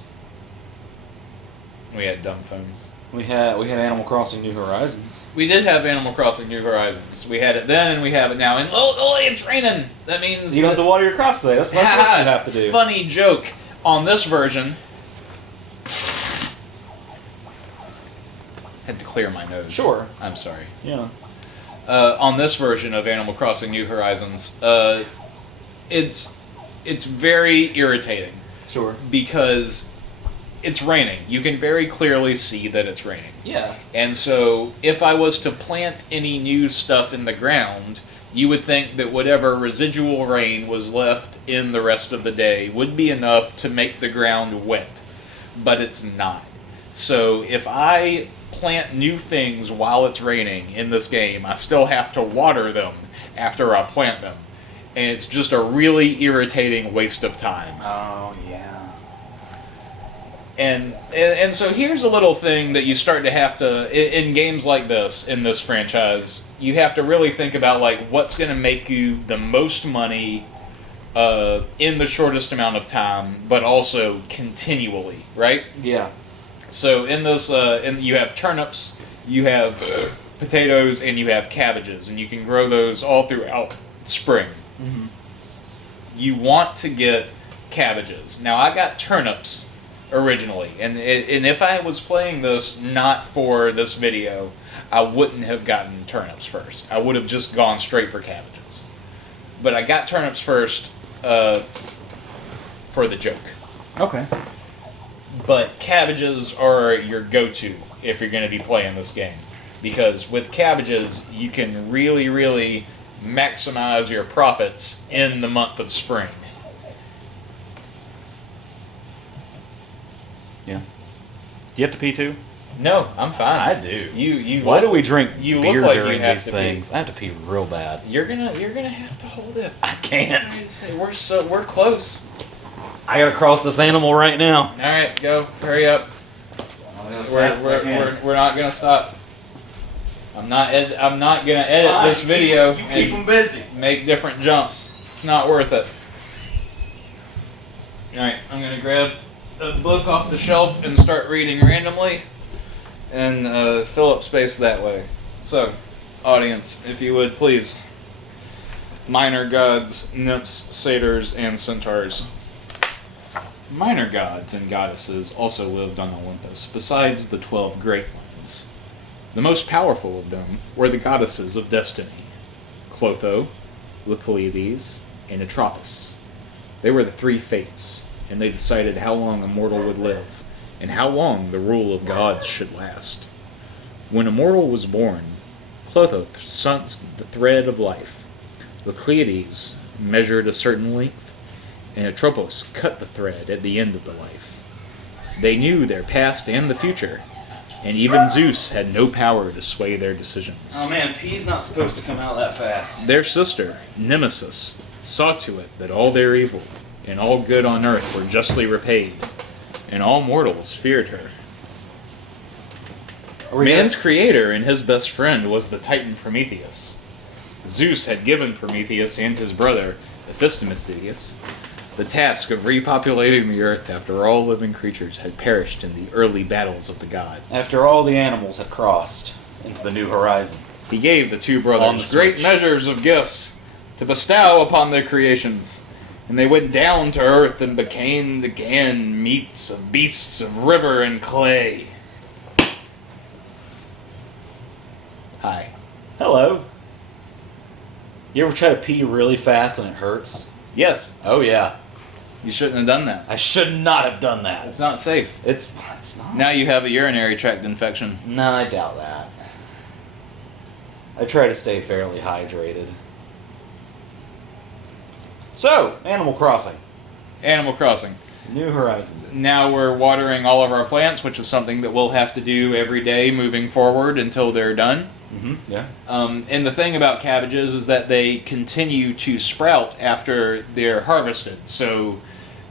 We had dumb phones. We had Animal Crossing: New Horizons. We did have Animal Crossing New Horizons. We had it then and we have it now. And oh, it's raining. That means You don't have to water your crops today. That's what you have to do. Funny joke. On this version, had to clear my nose. Sure. I'm sorry. Yeah. On this version of Animal Crossing New Horizons, it's very irritating Sure. because it's raining. You can very clearly see that it's raining. Yeah. And so, if I was to plant any new stuff in the ground, you would think that whatever residual rain was left in the rest of the day would be enough to make the ground wet. But it's not. So, if I plant new things while it's raining in this game, I still have to water them after I plant them. And it's just a really irritating waste of time. Oh yeah. And so here's a little thing that you start to have to, in games like this, in this franchise, you have to really think about, like, what's going to make you the most money in the shortest amount of time, but also continually, right? Yeah. So in this, you have turnips, you have potatoes, and you have cabbages, and you can grow those all throughout spring. Mm-hmm. You want to get cabbages. Now, I got turnips originally, and if I was playing this not for this video, I wouldn't have gotten turnips first. I would have just gone straight for cabbages. But I got turnips first for the joke. Okay. But cabbages are your go-to if you're going to be playing this game. Because with cabbages, you can really, really maximize your profits in the month of spring. Yeah. Do you have to pee too? No, I'm fine. I do. You. Why look- do we drink you beer look like you during have these to things? pee. I have to pee real bad. You're gonna have to hold it. I can't. We're close. I gotta cross this animal right now. All right, go. Hurry up. We're not gonna stop. I'm not gonna edit this video You keep them and busy. make different jumps. It's not worth it. All right, I'm gonna grab a book off the shelf and start reading randomly, and fill up space that way. So, audience, if you would please, minor gods, nymphs, satyrs, and centaurs. Minor gods and goddesses also lived on Olympus, besides the 12 great ones. The most powerful of them were the goddesses of destiny, Clotho, Leucolides, and Atropos. They were the three fates, and they decided how long a mortal would live, and how long the rule of gods should last. When a mortal was born, Clotho sensed the thread of life. Leucolides measured a certain length, and Atropos cut the thread at the end of the life. They knew their past and the future, and even Zeus had no power to sway their decisions. Oh man, pee's not supposed to come out that fast. Their sister, Nemesis, saw to it that all their evil and all good on earth were justly repaid, and all mortals feared her. Man's creator and his best friend was the Titan Prometheus. Zeus had given Prometheus and his brother, Hephaestus, the task of repopulating the earth after all living creatures had perished in the early battles of the gods. After all the animals had crossed into the new horizon. He gave the two On brothers the great switch. measures of gifts to bestow upon their creations, and they went down to earth and became the Gan meats of beasts of river and clay. Hi. Hello. You ever try to pee really fast and it hurts? Yes, Oh yeah. you shouldn't have done that. I should not have done that. It's not safe. It's not. Now you have a urinary tract infection. No, I doubt that. I try to stay fairly hydrated. So, Animal Crossing. Animal Crossing. New Horizon. Now we're watering all of our plants, which is something that we'll have to do every day moving forward until they're done. Mm-hmm. Yeah. And the thing about cabbages is that they continue to sprout after they're harvested. So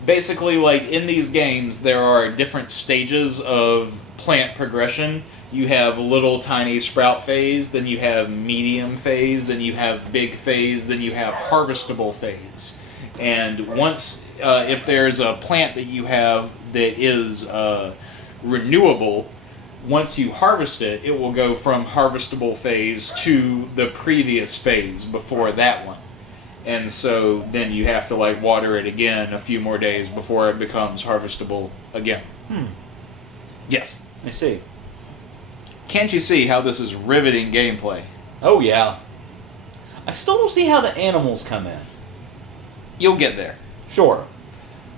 basically, like in these games, there are different stages of plant progression. You have little tiny sprout phase, then you have medium phase, then you have big phase, then you have harvestable phase. And once, if there's a plant that you have that is renewable, once you harvest it, it will go from harvestable phase to the previous phase before that one. And so then you have to like water it again a few more days before it becomes harvestable again. Yes. I see. Can't you see how this is riveting gameplay? Oh, yeah. I still don't see how the animals come in. You'll get there. Sure.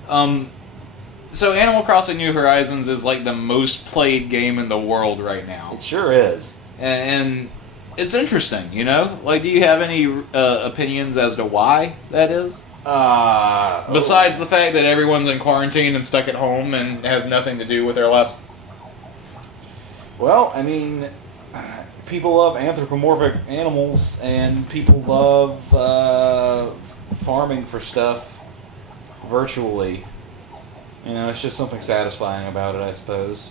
So Animal Crossing New Horizons is like the most played game in the world right now. It sure is. And it's interesting, you know? Like, do you have any opinions as to why that is? Besides the fact that everyone's in quarantine and stuck at home and has nothing to do with their lives? Well, I mean, people love anthropomorphic animals, and people love farming for stuff virtually. You know, it's just something satisfying about it, I suppose.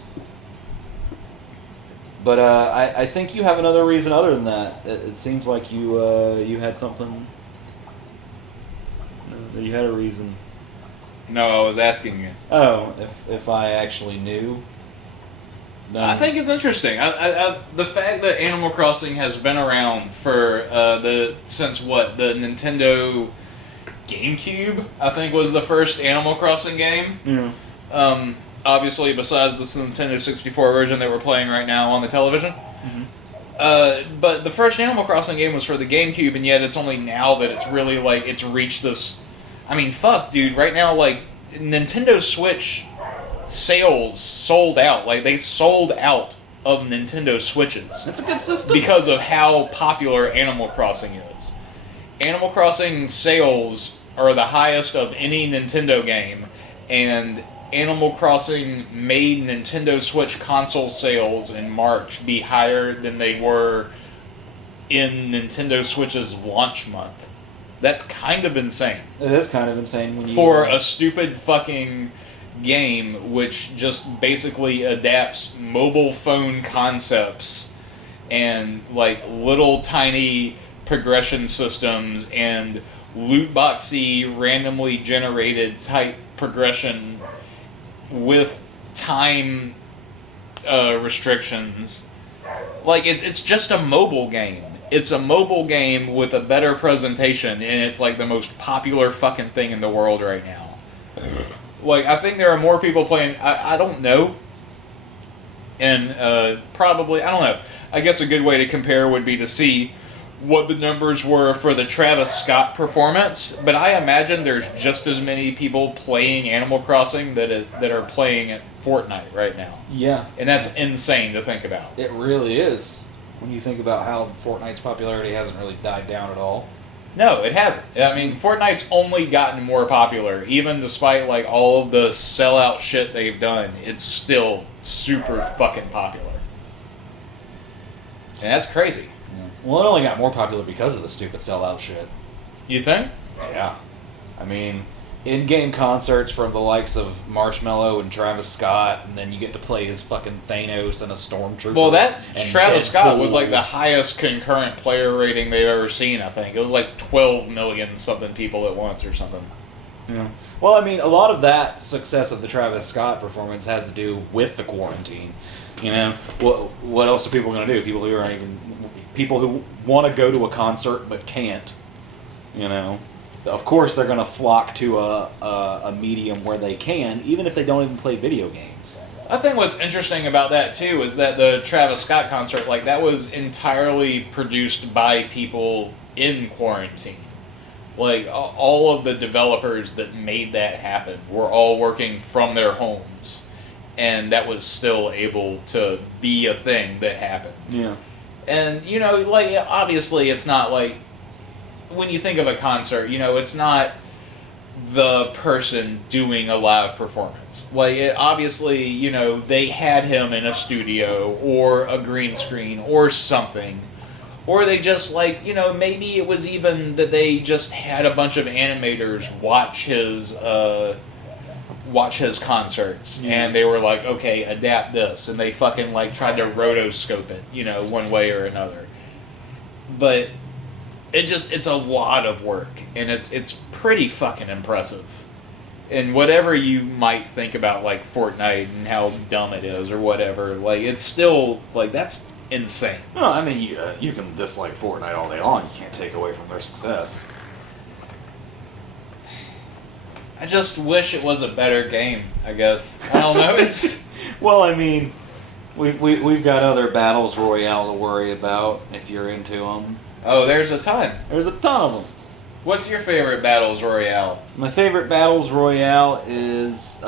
But I think you have another reason other than that. It seems like you had something. You had a reason. No, I was asking you. Oh, if I actually knew. I think it's interesting. The fact that Animal Crossing has been around for since what, the Nintendo GameCube, I think, was the first Animal Crossing game. Yeah. Obviously, besides the Nintendo 64 version that we're playing right now on the television. Mm-hmm. But the first Animal Crossing game was for the GameCube, and yet it's only now that it's really like it's reached this. I mean, fuck, dude. Right now, like Nintendo Switch sales sold out. Like, they sold out of Nintendo Switches. It's a good system. Because of how popular Animal Crossing is. Animal Crossing sales are the highest of any Nintendo game, and Animal Crossing made Nintendo Switch console sales in March be higher than they were in Nintendo Switch's launch month. That's kind of insane. It is kind of insane when you... For a stupid fucking game which just basically adapts mobile phone concepts and like little tiny progression systems and loot boxy randomly generated type progression with time restrictions. Like it's just a mobile game. It's a mobile game with a better presentation, and it's like the most popular fucking thing in the world right now. Like, I think there are more people playing. I don't know. And probably, I don't know. I guess a good way to compare would be to see what the numbers were for the Travis Scott performance. But I imagine there's just as many people playing Animal Crossing that are playing at Fortnite right now. Yeah. And that's insane to think about. It really is. When you think about how Fortnite's popularity hasn't really died down at all. No, it hasn't. I mean, Fortnite's only gotten more popular. Even despite, like, all of the sellout shit they've done, it's still super fucking popular. And that's crazy. Yeah. Well, it only got more popular because of the stupid sellout shit. You think? Yeah. I mean, in-game concerts from the likes of Marshmello and Travis Scott, and then you get to play as fucking Thanos and a Stormtrooper. Well, that and Travis Deadpool. Scott was like the highest concurrent player rating they've ever seen, I think. It was like 12 million something people at once or something. Yeah. Well, I mean, a lot of that success of the Travis Scott performance has to do with the quarantine. You know, what else are people going to do? People who want to go to a concert but can't. You know, of course they're going to flock to a medium where they can, even if they don't even play video games. I think what's interesting about that too is that the Travis Scott concert, like, that was entirely produced by people in quarantine. Like, all of the developers that made that happen were all working from their homes, and that was still able to be a thing that happened. Yeah. And, you know, like, obviously it's not like, when you think of a concert, you know, it's not the person doing a live performance. Like, obviously, you know, they had him in a studio or a green screen or something. Or they just, like, you know, maybe it was even that they just had a bunch of animators watch his concerts, and they were like, okay, adapt this, and they fucking, like, tried to rotoscope it, you know, one way or another. But it's a lot of work, and it's pretty fucking impressive. And whatever you might think about like Fortnite and how dumb it is or whatever, like it's still like that's insane. No, I mean you can dislike Fortnite all day long. You can't take away from their success. I just wish it was a better game. I guess I don't know. It's Well, I mean, we've got other battles royale to worry about if you're into them. oh, there's a ton. There's a ton of them. What's your favorite battles royale? My favorite battles royale is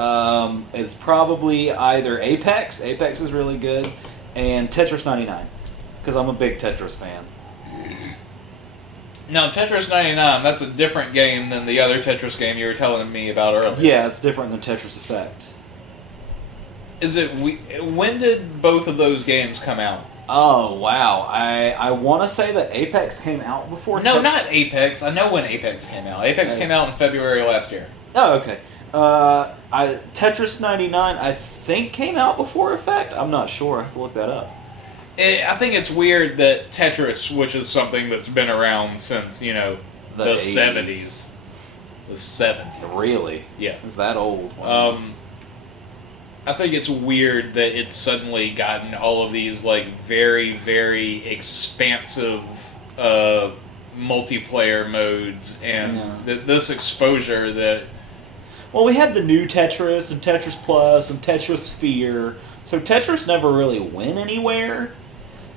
probably either Apex. Apex is really good, and Tetris 99, because I'm a big Tetris fan. Now, Tetris 99, that's a different game than the other Tetris game you were telling me about earlier. Yeah, it's different than Tetris Effect. Is it? When did both of those games come out? Oh wow! I want to say that Apex came out before. No, not Apex. I know when Apex came out. Apex came out in February last year. Oh, okay. Tetris 99, I think, came out before Effect. I'm not sure. I have to look that up. I think it's weird that Tetris, which is something that's been around since, the 80s. 70s. The 70s. Really? Yeah. Is that old? I think it's weird that it's suddenly gotten all of these, like, very, very expansive multiplayer modes and this exposure that... Well, we had the new Tetris and Tetris Plus and Tetris Sphere, so Tetris never really went anywhere.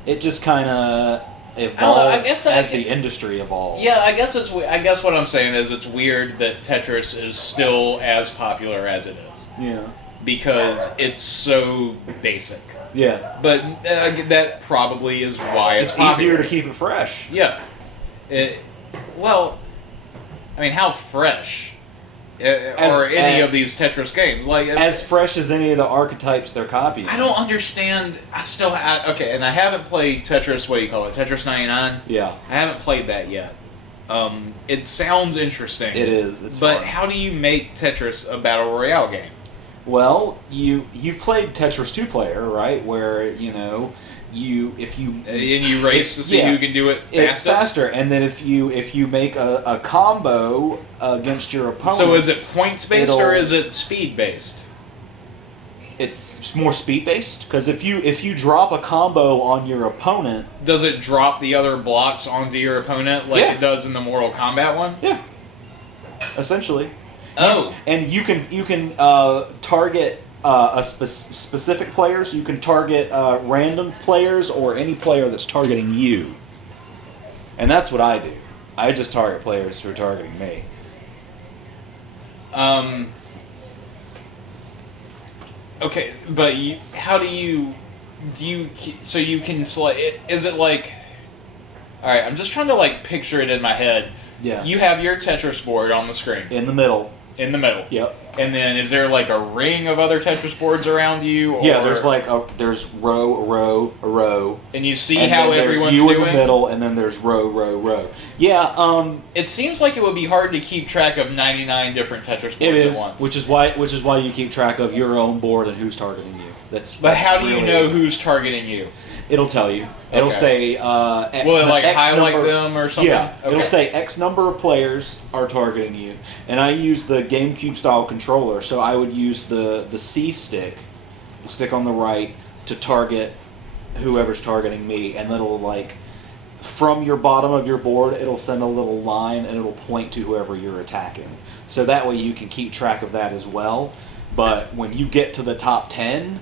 It just kind of evolved as the industry evolved. Yeah, I guess what I'm saying is it's weird that Tetris is still as popular as it is. Yeah. Because it's so basic. Yeah. But that probably is why it's easier popular. to keep it fresh. Yeah. Well, I mean, how fresh are any of these Tetris games? Like as fresh as any of the archetypes they're copying. I don't understand. And I haven't played Tetris. What do you call it? Tetris 99. Yeah. I haven't played that yet. It sounds interesting. It is. It's but fun. How do you make Tetris a battle royale game? Well, you've played Tetris 2-player, right? Where if you race to see who can do it fastest. Faster, and then if you make a combo against your opponent. So is it points based or is it speed based? It's more speed based because if you drop a combo on your opponent, does it drop the other blocks onto your opponent like it does in the Mortal Kombat one? Yeah, essentially. Oh, and you can target specific players. You can target random players or any player that's targeting you. And that's what I do. I just target players who are targeting me. Okay, but how do you so you can select? Is it like? All right, I'm just trying to like picture it in my head. Yeah. You have your Tetris board on the screen. In the middle. In the middle. Yep. And then is there like a ring of other Tetris boards around you? Or... Yeah, there's like there's row. And you see and how then everyone's there's you doing? in the middle, and then there's row. Yeah. It seems like it would be hard to keep track of 99 different Tetris boards at once. which is why you keep track of your own board and who's targeting you. But how do you know who's targeting you? It'll tell you. It'll say X. Will it like X highlight number, them or something? Yeah. Okay. It'll say X number of players are targeting you, and I use the GameCube style controller, so I would use the C stick, the stick on the right, to target whoever's targeting me, and it'll like from your bottom of your board, it'll send a little line and it'll point to whoever you're attacking. So that way you can keep track of that as well. But when you get to the top 10.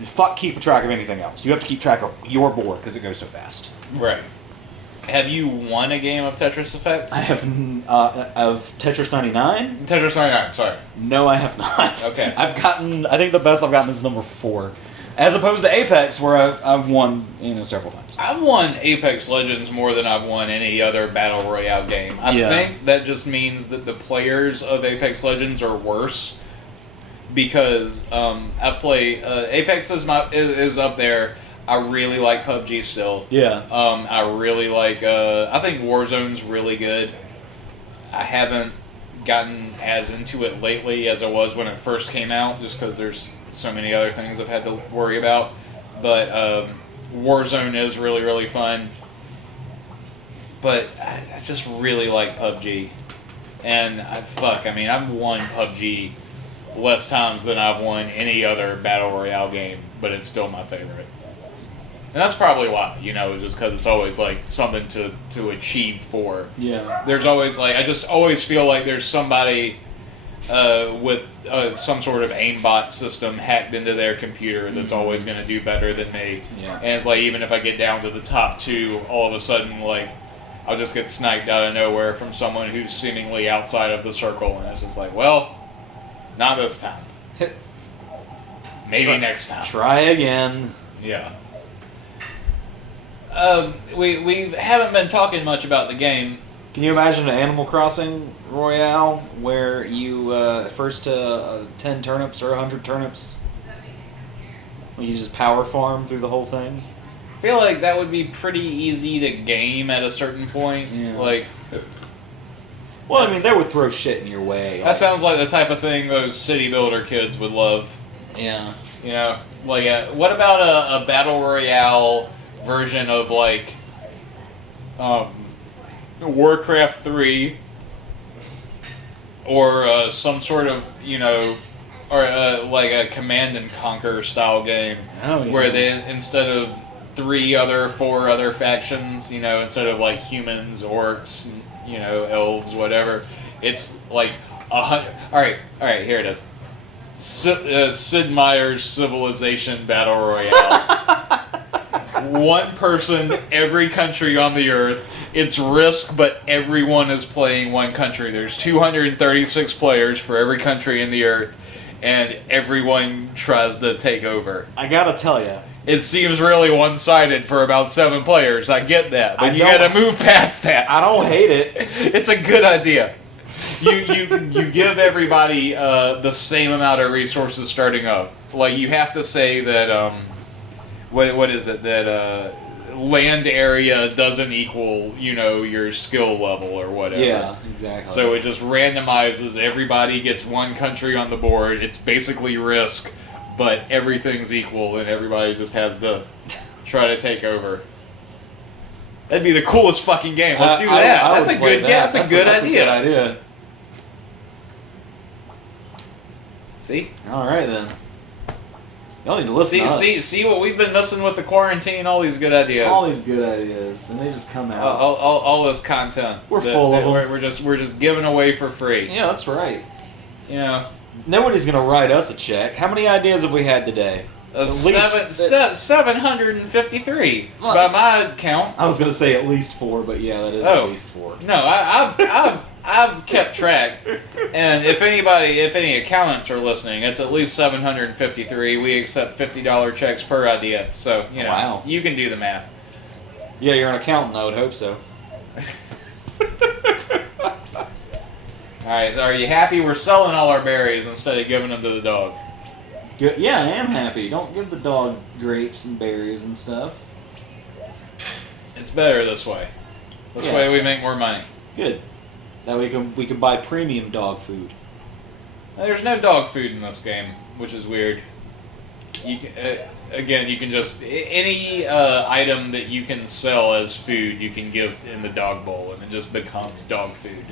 Fuck keep track of anything else. You have to keep track of your board because it goes so fast. Right. Have you won a game of Tetris Effect? I have of Tetris 99. Tetris 99. Sorry. No, I have not. Okay. I think the best I've gotten is number 4, as opposed to Apex, where I've won several times. I've won Apex Legends more than I've won any other battle royale game. I think that just means that the players of Apex Legends are worse. Because I play Apex is up there. I really like PUBG still. Yeah. I really like. I think Warzone's really good. I haven't gotten as into it lately as I was when it first came out, just because there's so many other things I've had to worry about. But Warzone is really, really fun. but I just really like PUBG. And I've won PUBG less times than I've won any other Battle Royale game, but it's still my favorite. And that's probably why, just because it's always like something to achieve for. Yeah. There's always I just always feel like there's somebody with some sort of aimbot system hacked into their computer that's always going to do better than me. Yeah. And it's even if I get down to the top 2, all of a sudden I'll just get sniped out of nowhere from someone who's seemingly outside of the circle, and it's just well, not this time. Maybe next time. Try again. Yeah. We haven't been talking much about the game. Can you imagine an Animal Crossing Royale where you first 10 turnips or 100 turnips? You just power farm through the whole thing? I feel like that would be pretty easy to game at a certain point. Yeah. Well, they would throw shit in your way. That sounds like the type of thing those city builder kids would love. Yeah. What about a Battle Royale version of Warcraft 3 or some sort of or a Command and Conquer style game where they, instead of 4 other factions, instead of humans, orcs, elves, whatever, it's 100. All right, here it is. Sid Meier's Civilization Battle Royale. One person, every country on the earth. It's Risk, but everyone is playing one country. There's 236 players for every country in the earth, and everyone tries to take over. I gotta tell you. It seems really one-sided for about 7 players. I get that, but you gotta move past that. I don't hate it. It's a good idea. You give everybody the same amount of resources starting up. You have to say that what is it that land area doesn't equal your skill level or whatever. Yeah, exactly. So it just randomizes. Everybody gets one country on the board. It's basically Risk, but everything's equal and everybody just has to try to take over. That'd be the coolest fucking game. Let's do that. That's a good idea. That's a good idea. See? All right then. Y'all need to listen to us. See what we've been missing with the quarantine. All these good ideas. All these good ideas, and they just come out. All this content. We're full of them. We're just giving away for free. Yeah, that's right. Nobody's gonna write us a check. How many ideas have we had today? 753 by my count. I was gonna say at least 4, but yeah, that is at least 4. No, I've kept track, and if any accountants are listening, it's at least 753. We accept $50 checks per idea, so Wow. You can do the math. Yeah, you're an accountant. I would hope so. All right, so are you happy? We're selling all our berries instead of giving them to the dog. Good. Yeah, I am happy. Don't give the dog grapes and berries and stuff. It's better this way. This way we make more money. Good. That way we can buy premium dog food. There's no dog food in this game, which is weird. You can just any item that you can sell as food, you can give in the dog bowl, and it just becomes dog food,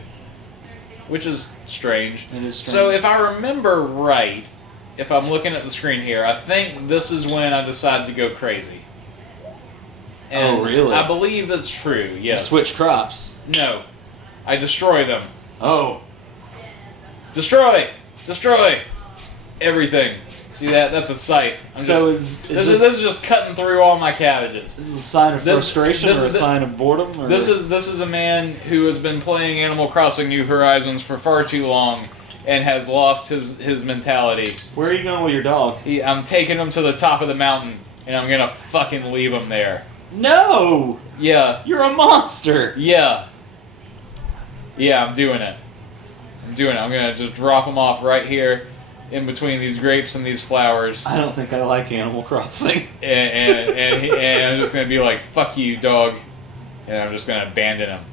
which is strange. It is strange. So if I remember right, if I'm looking at the screen here, I think this is when I decided to go crazy. And really? I believe that's true. Yes. You switch crops. No, I destroy them. Oh. Destroy everything. See that? That's a scythe. This is just cutting through all my cabbages. Is this a sign of frustration or a sign of boredom? Or? This is a man who has been playing Animal Crossing New Horizons for far too long and has lost his mentality. Where are you going with your dog? I'm taking him to the top of the mountain, and I'm gonna fucking leave him there. No! Yeah. You're a monster! Yeah. Yeah, I'm doing it. I'm gonna just drop him off right here in between these grapes and these flowers. I don't think I like Animal Crossing. and I'm just gonna be like, fuck you, dog. And I'm just gonna abandon him.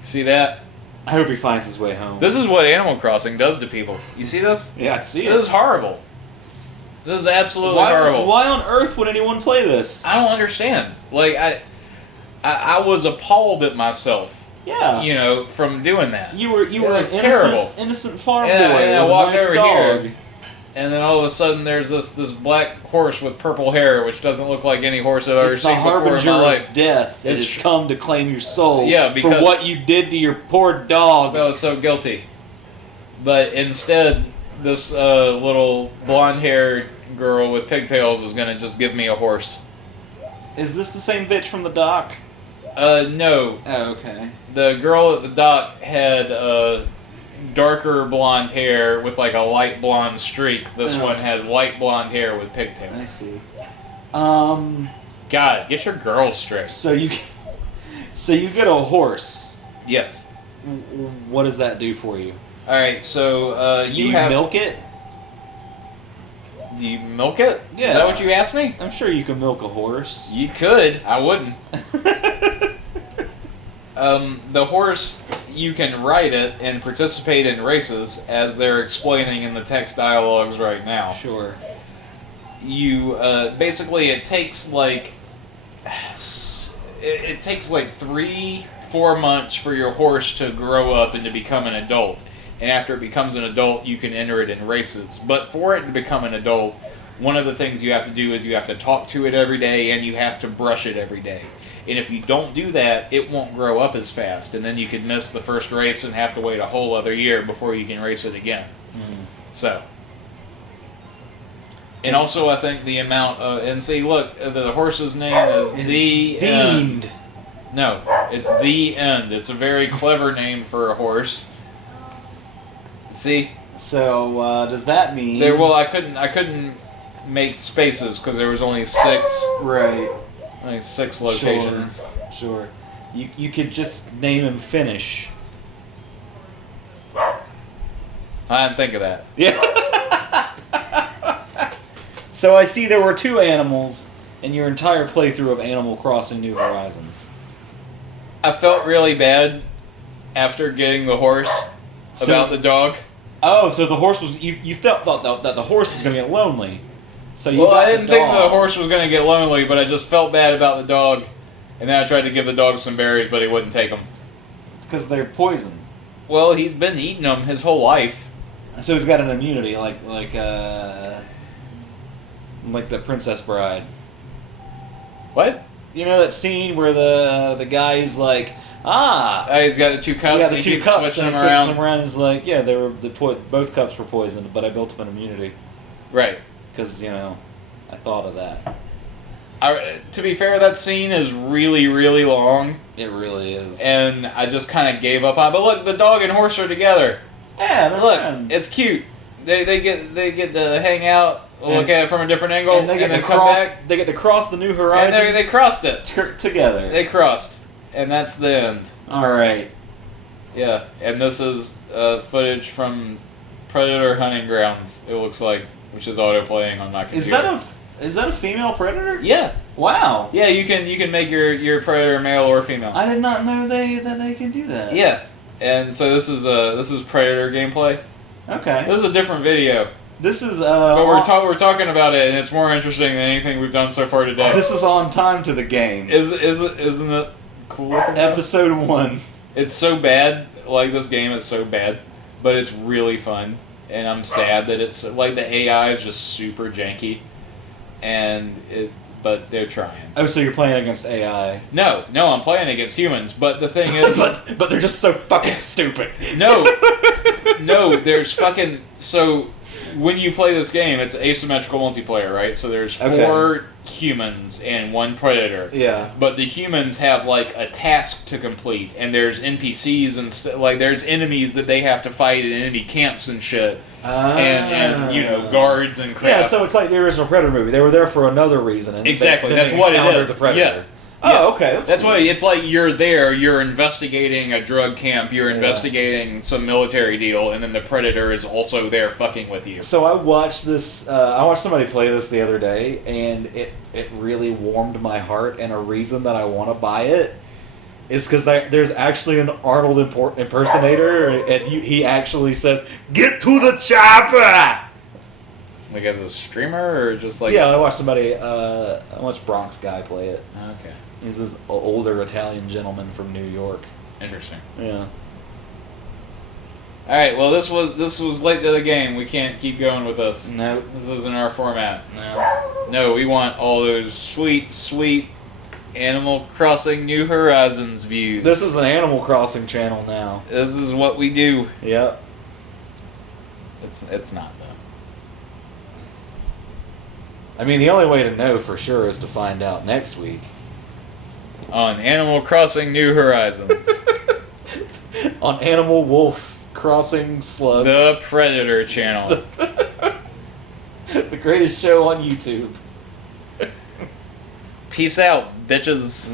See that? I hope he finds his way home. This is what Animal Crossing does to people. You see this? Yeah, I see it. This is horrible. This is absolutely horrible. Why on earth would anyone play this? I don't understand. I was appalled at myself. Yeah. You know, from doing that. You were an was innocent, terrible. innocent farm boy And I with a walked nice over dog. here, and then all of a sudden there's this black horse with purple hair, which doesn't look like any horse I've ever It's the seen before in harbinger my life. of death that It's has come to claim your soul Yeah, because- for what you did to your poor dog. I was so guilty. But instead, this little blonde-haired girl with pigtails is gonna just give me a horse. Is this the same bitch from the dock? No. Oh, okay. The girl at the dock had darker blonde hair with like a light blonde streak. This Oh. one has light blonde hair with I pigtails. see. God, get your girls straight. So you get a horse. Yes. What does that do for you? All right. So Do you you have milk it? Do you milk it? Yeah. Is that what you asked me? I'm sure you can milk a horse. You could. I wouldn't. The horse, you can ride it and participate in races, as they're explaining in the text dialogues right now. Sure. You basically it takes like it takes like 3-4 months for your horse to grow up and to become an adult. And after it becomes an adult, you can enter it in races. But for it to become an adult, one of the things you have to do is you have to talk to it every day and you have to brush it every day. And if you don't do that, it won't grow up as fast. And then you could miss the first race and have to wait a whole other year before you can race it again. So. And also, I think the amount and see, look, the horse's name is The End. Fiend. No, it's The End. It's a very clever name for a horse. See, So does that mean I couldn't make spaces because there was only 6 right? locations. Sure. You could just name him Finish. I didn't think of that. Yeah. So I see there were 2 animals in your entire playthrough of Animal Crossing: New Horizons. I felt really bad after getting the horse about the dog. Oh, so the horse was you thought that the horse was going to get lonely. So you Well, got I didn't the think the dog. horse was going to get lonely, but I just felt bad about the dog. And then I tried to give the dog some berries, but he wouldn't take them. It's because they're poison. Well, he's been eating them his whole life. So he's got an immunity, like the Princess Bride. What? You know that scene where the guy's like, He's got the 2 cups. yeah, and the he 2 keeps cups, switching and he them switches around. them around. He's like, yeah, both cups were poisoned, but I built up an immunity Right. because I thought of that. To be fair, that scene is really, really long, It really is. and I just kind of gave up on it. But look, the dog and horse are together. yeah, they're Look, friends. it's cute. They get to hang out, look And- at it from a different angle, and they get then to come cross. back. They get to cross the New And Horizon they crossed it. together. They crossed, and that's the end. All right. Yeah, and this is footage from Predator Hunting Grounds. It looks like, which is auto playing on my computer. Is that a female predator? Yeah, Wow. yeah. You can make your predator male or female. I did not know that they can do that. Yeah, and so this is Predator gameplay. Okay. This is a different video, This is but we're talking about it, and it's more interesting than anything we've done so far today. This is on time to the game. Isn't it cool? looking, though? Episode 1. It's so bad. Like, this game is so bad, but it's really fun. And I'm sad that it's like the AI is just super janky, but they're trying. Oh, so you're playing against AI. No, I'm playing against humans. But the thing is, but they're just so fucking stupid. no, there's fucking so. When you play this game, it's asymmetrical multiplayer, right? So there's 4 humans and 1 predator. Yeah. But the humans have like a task to complete, and there's NPCs and like there's enemies that they have to fight in enemy camps and shit, and guards and crap. Yeah, so it's like the original Predator movie. They were there for another reason. And Exactly, then that's they what it encountered is. The Predator. Yeah. Oh, okay. That's cool. why it's like you're there, you're investigating a drug camp, you're investigating some military deal, and then the predator is also there fucking with you. So I watched this. I watched somebody play this the other day, and it really warmed my heart. And a reason that I want to buy it is because there's actually an Arnold impersonator, and he actually says, "Get to the chopper." Like as a streamer or just like? Yeah, I watched somebody. I watched Bronx guy play it. Okay. He's this older Italian gentleman from New York. Interesting. Yeah. All right. Well, this was late to the game. We can't keep going with this. No. This isn't our format. No. No, we want all those sweet, sweet Animal Crossing New Horizons views. This is an Animal Crossing channel now. This is what we do. Yep. It's not though. I mean, the only way to know for sure is to find out next week. On Animal Crossing New Horizons. On Animal Wolf Crossing Slug. The Predator channel. The greatest show on YouTube. Peace out, bitches.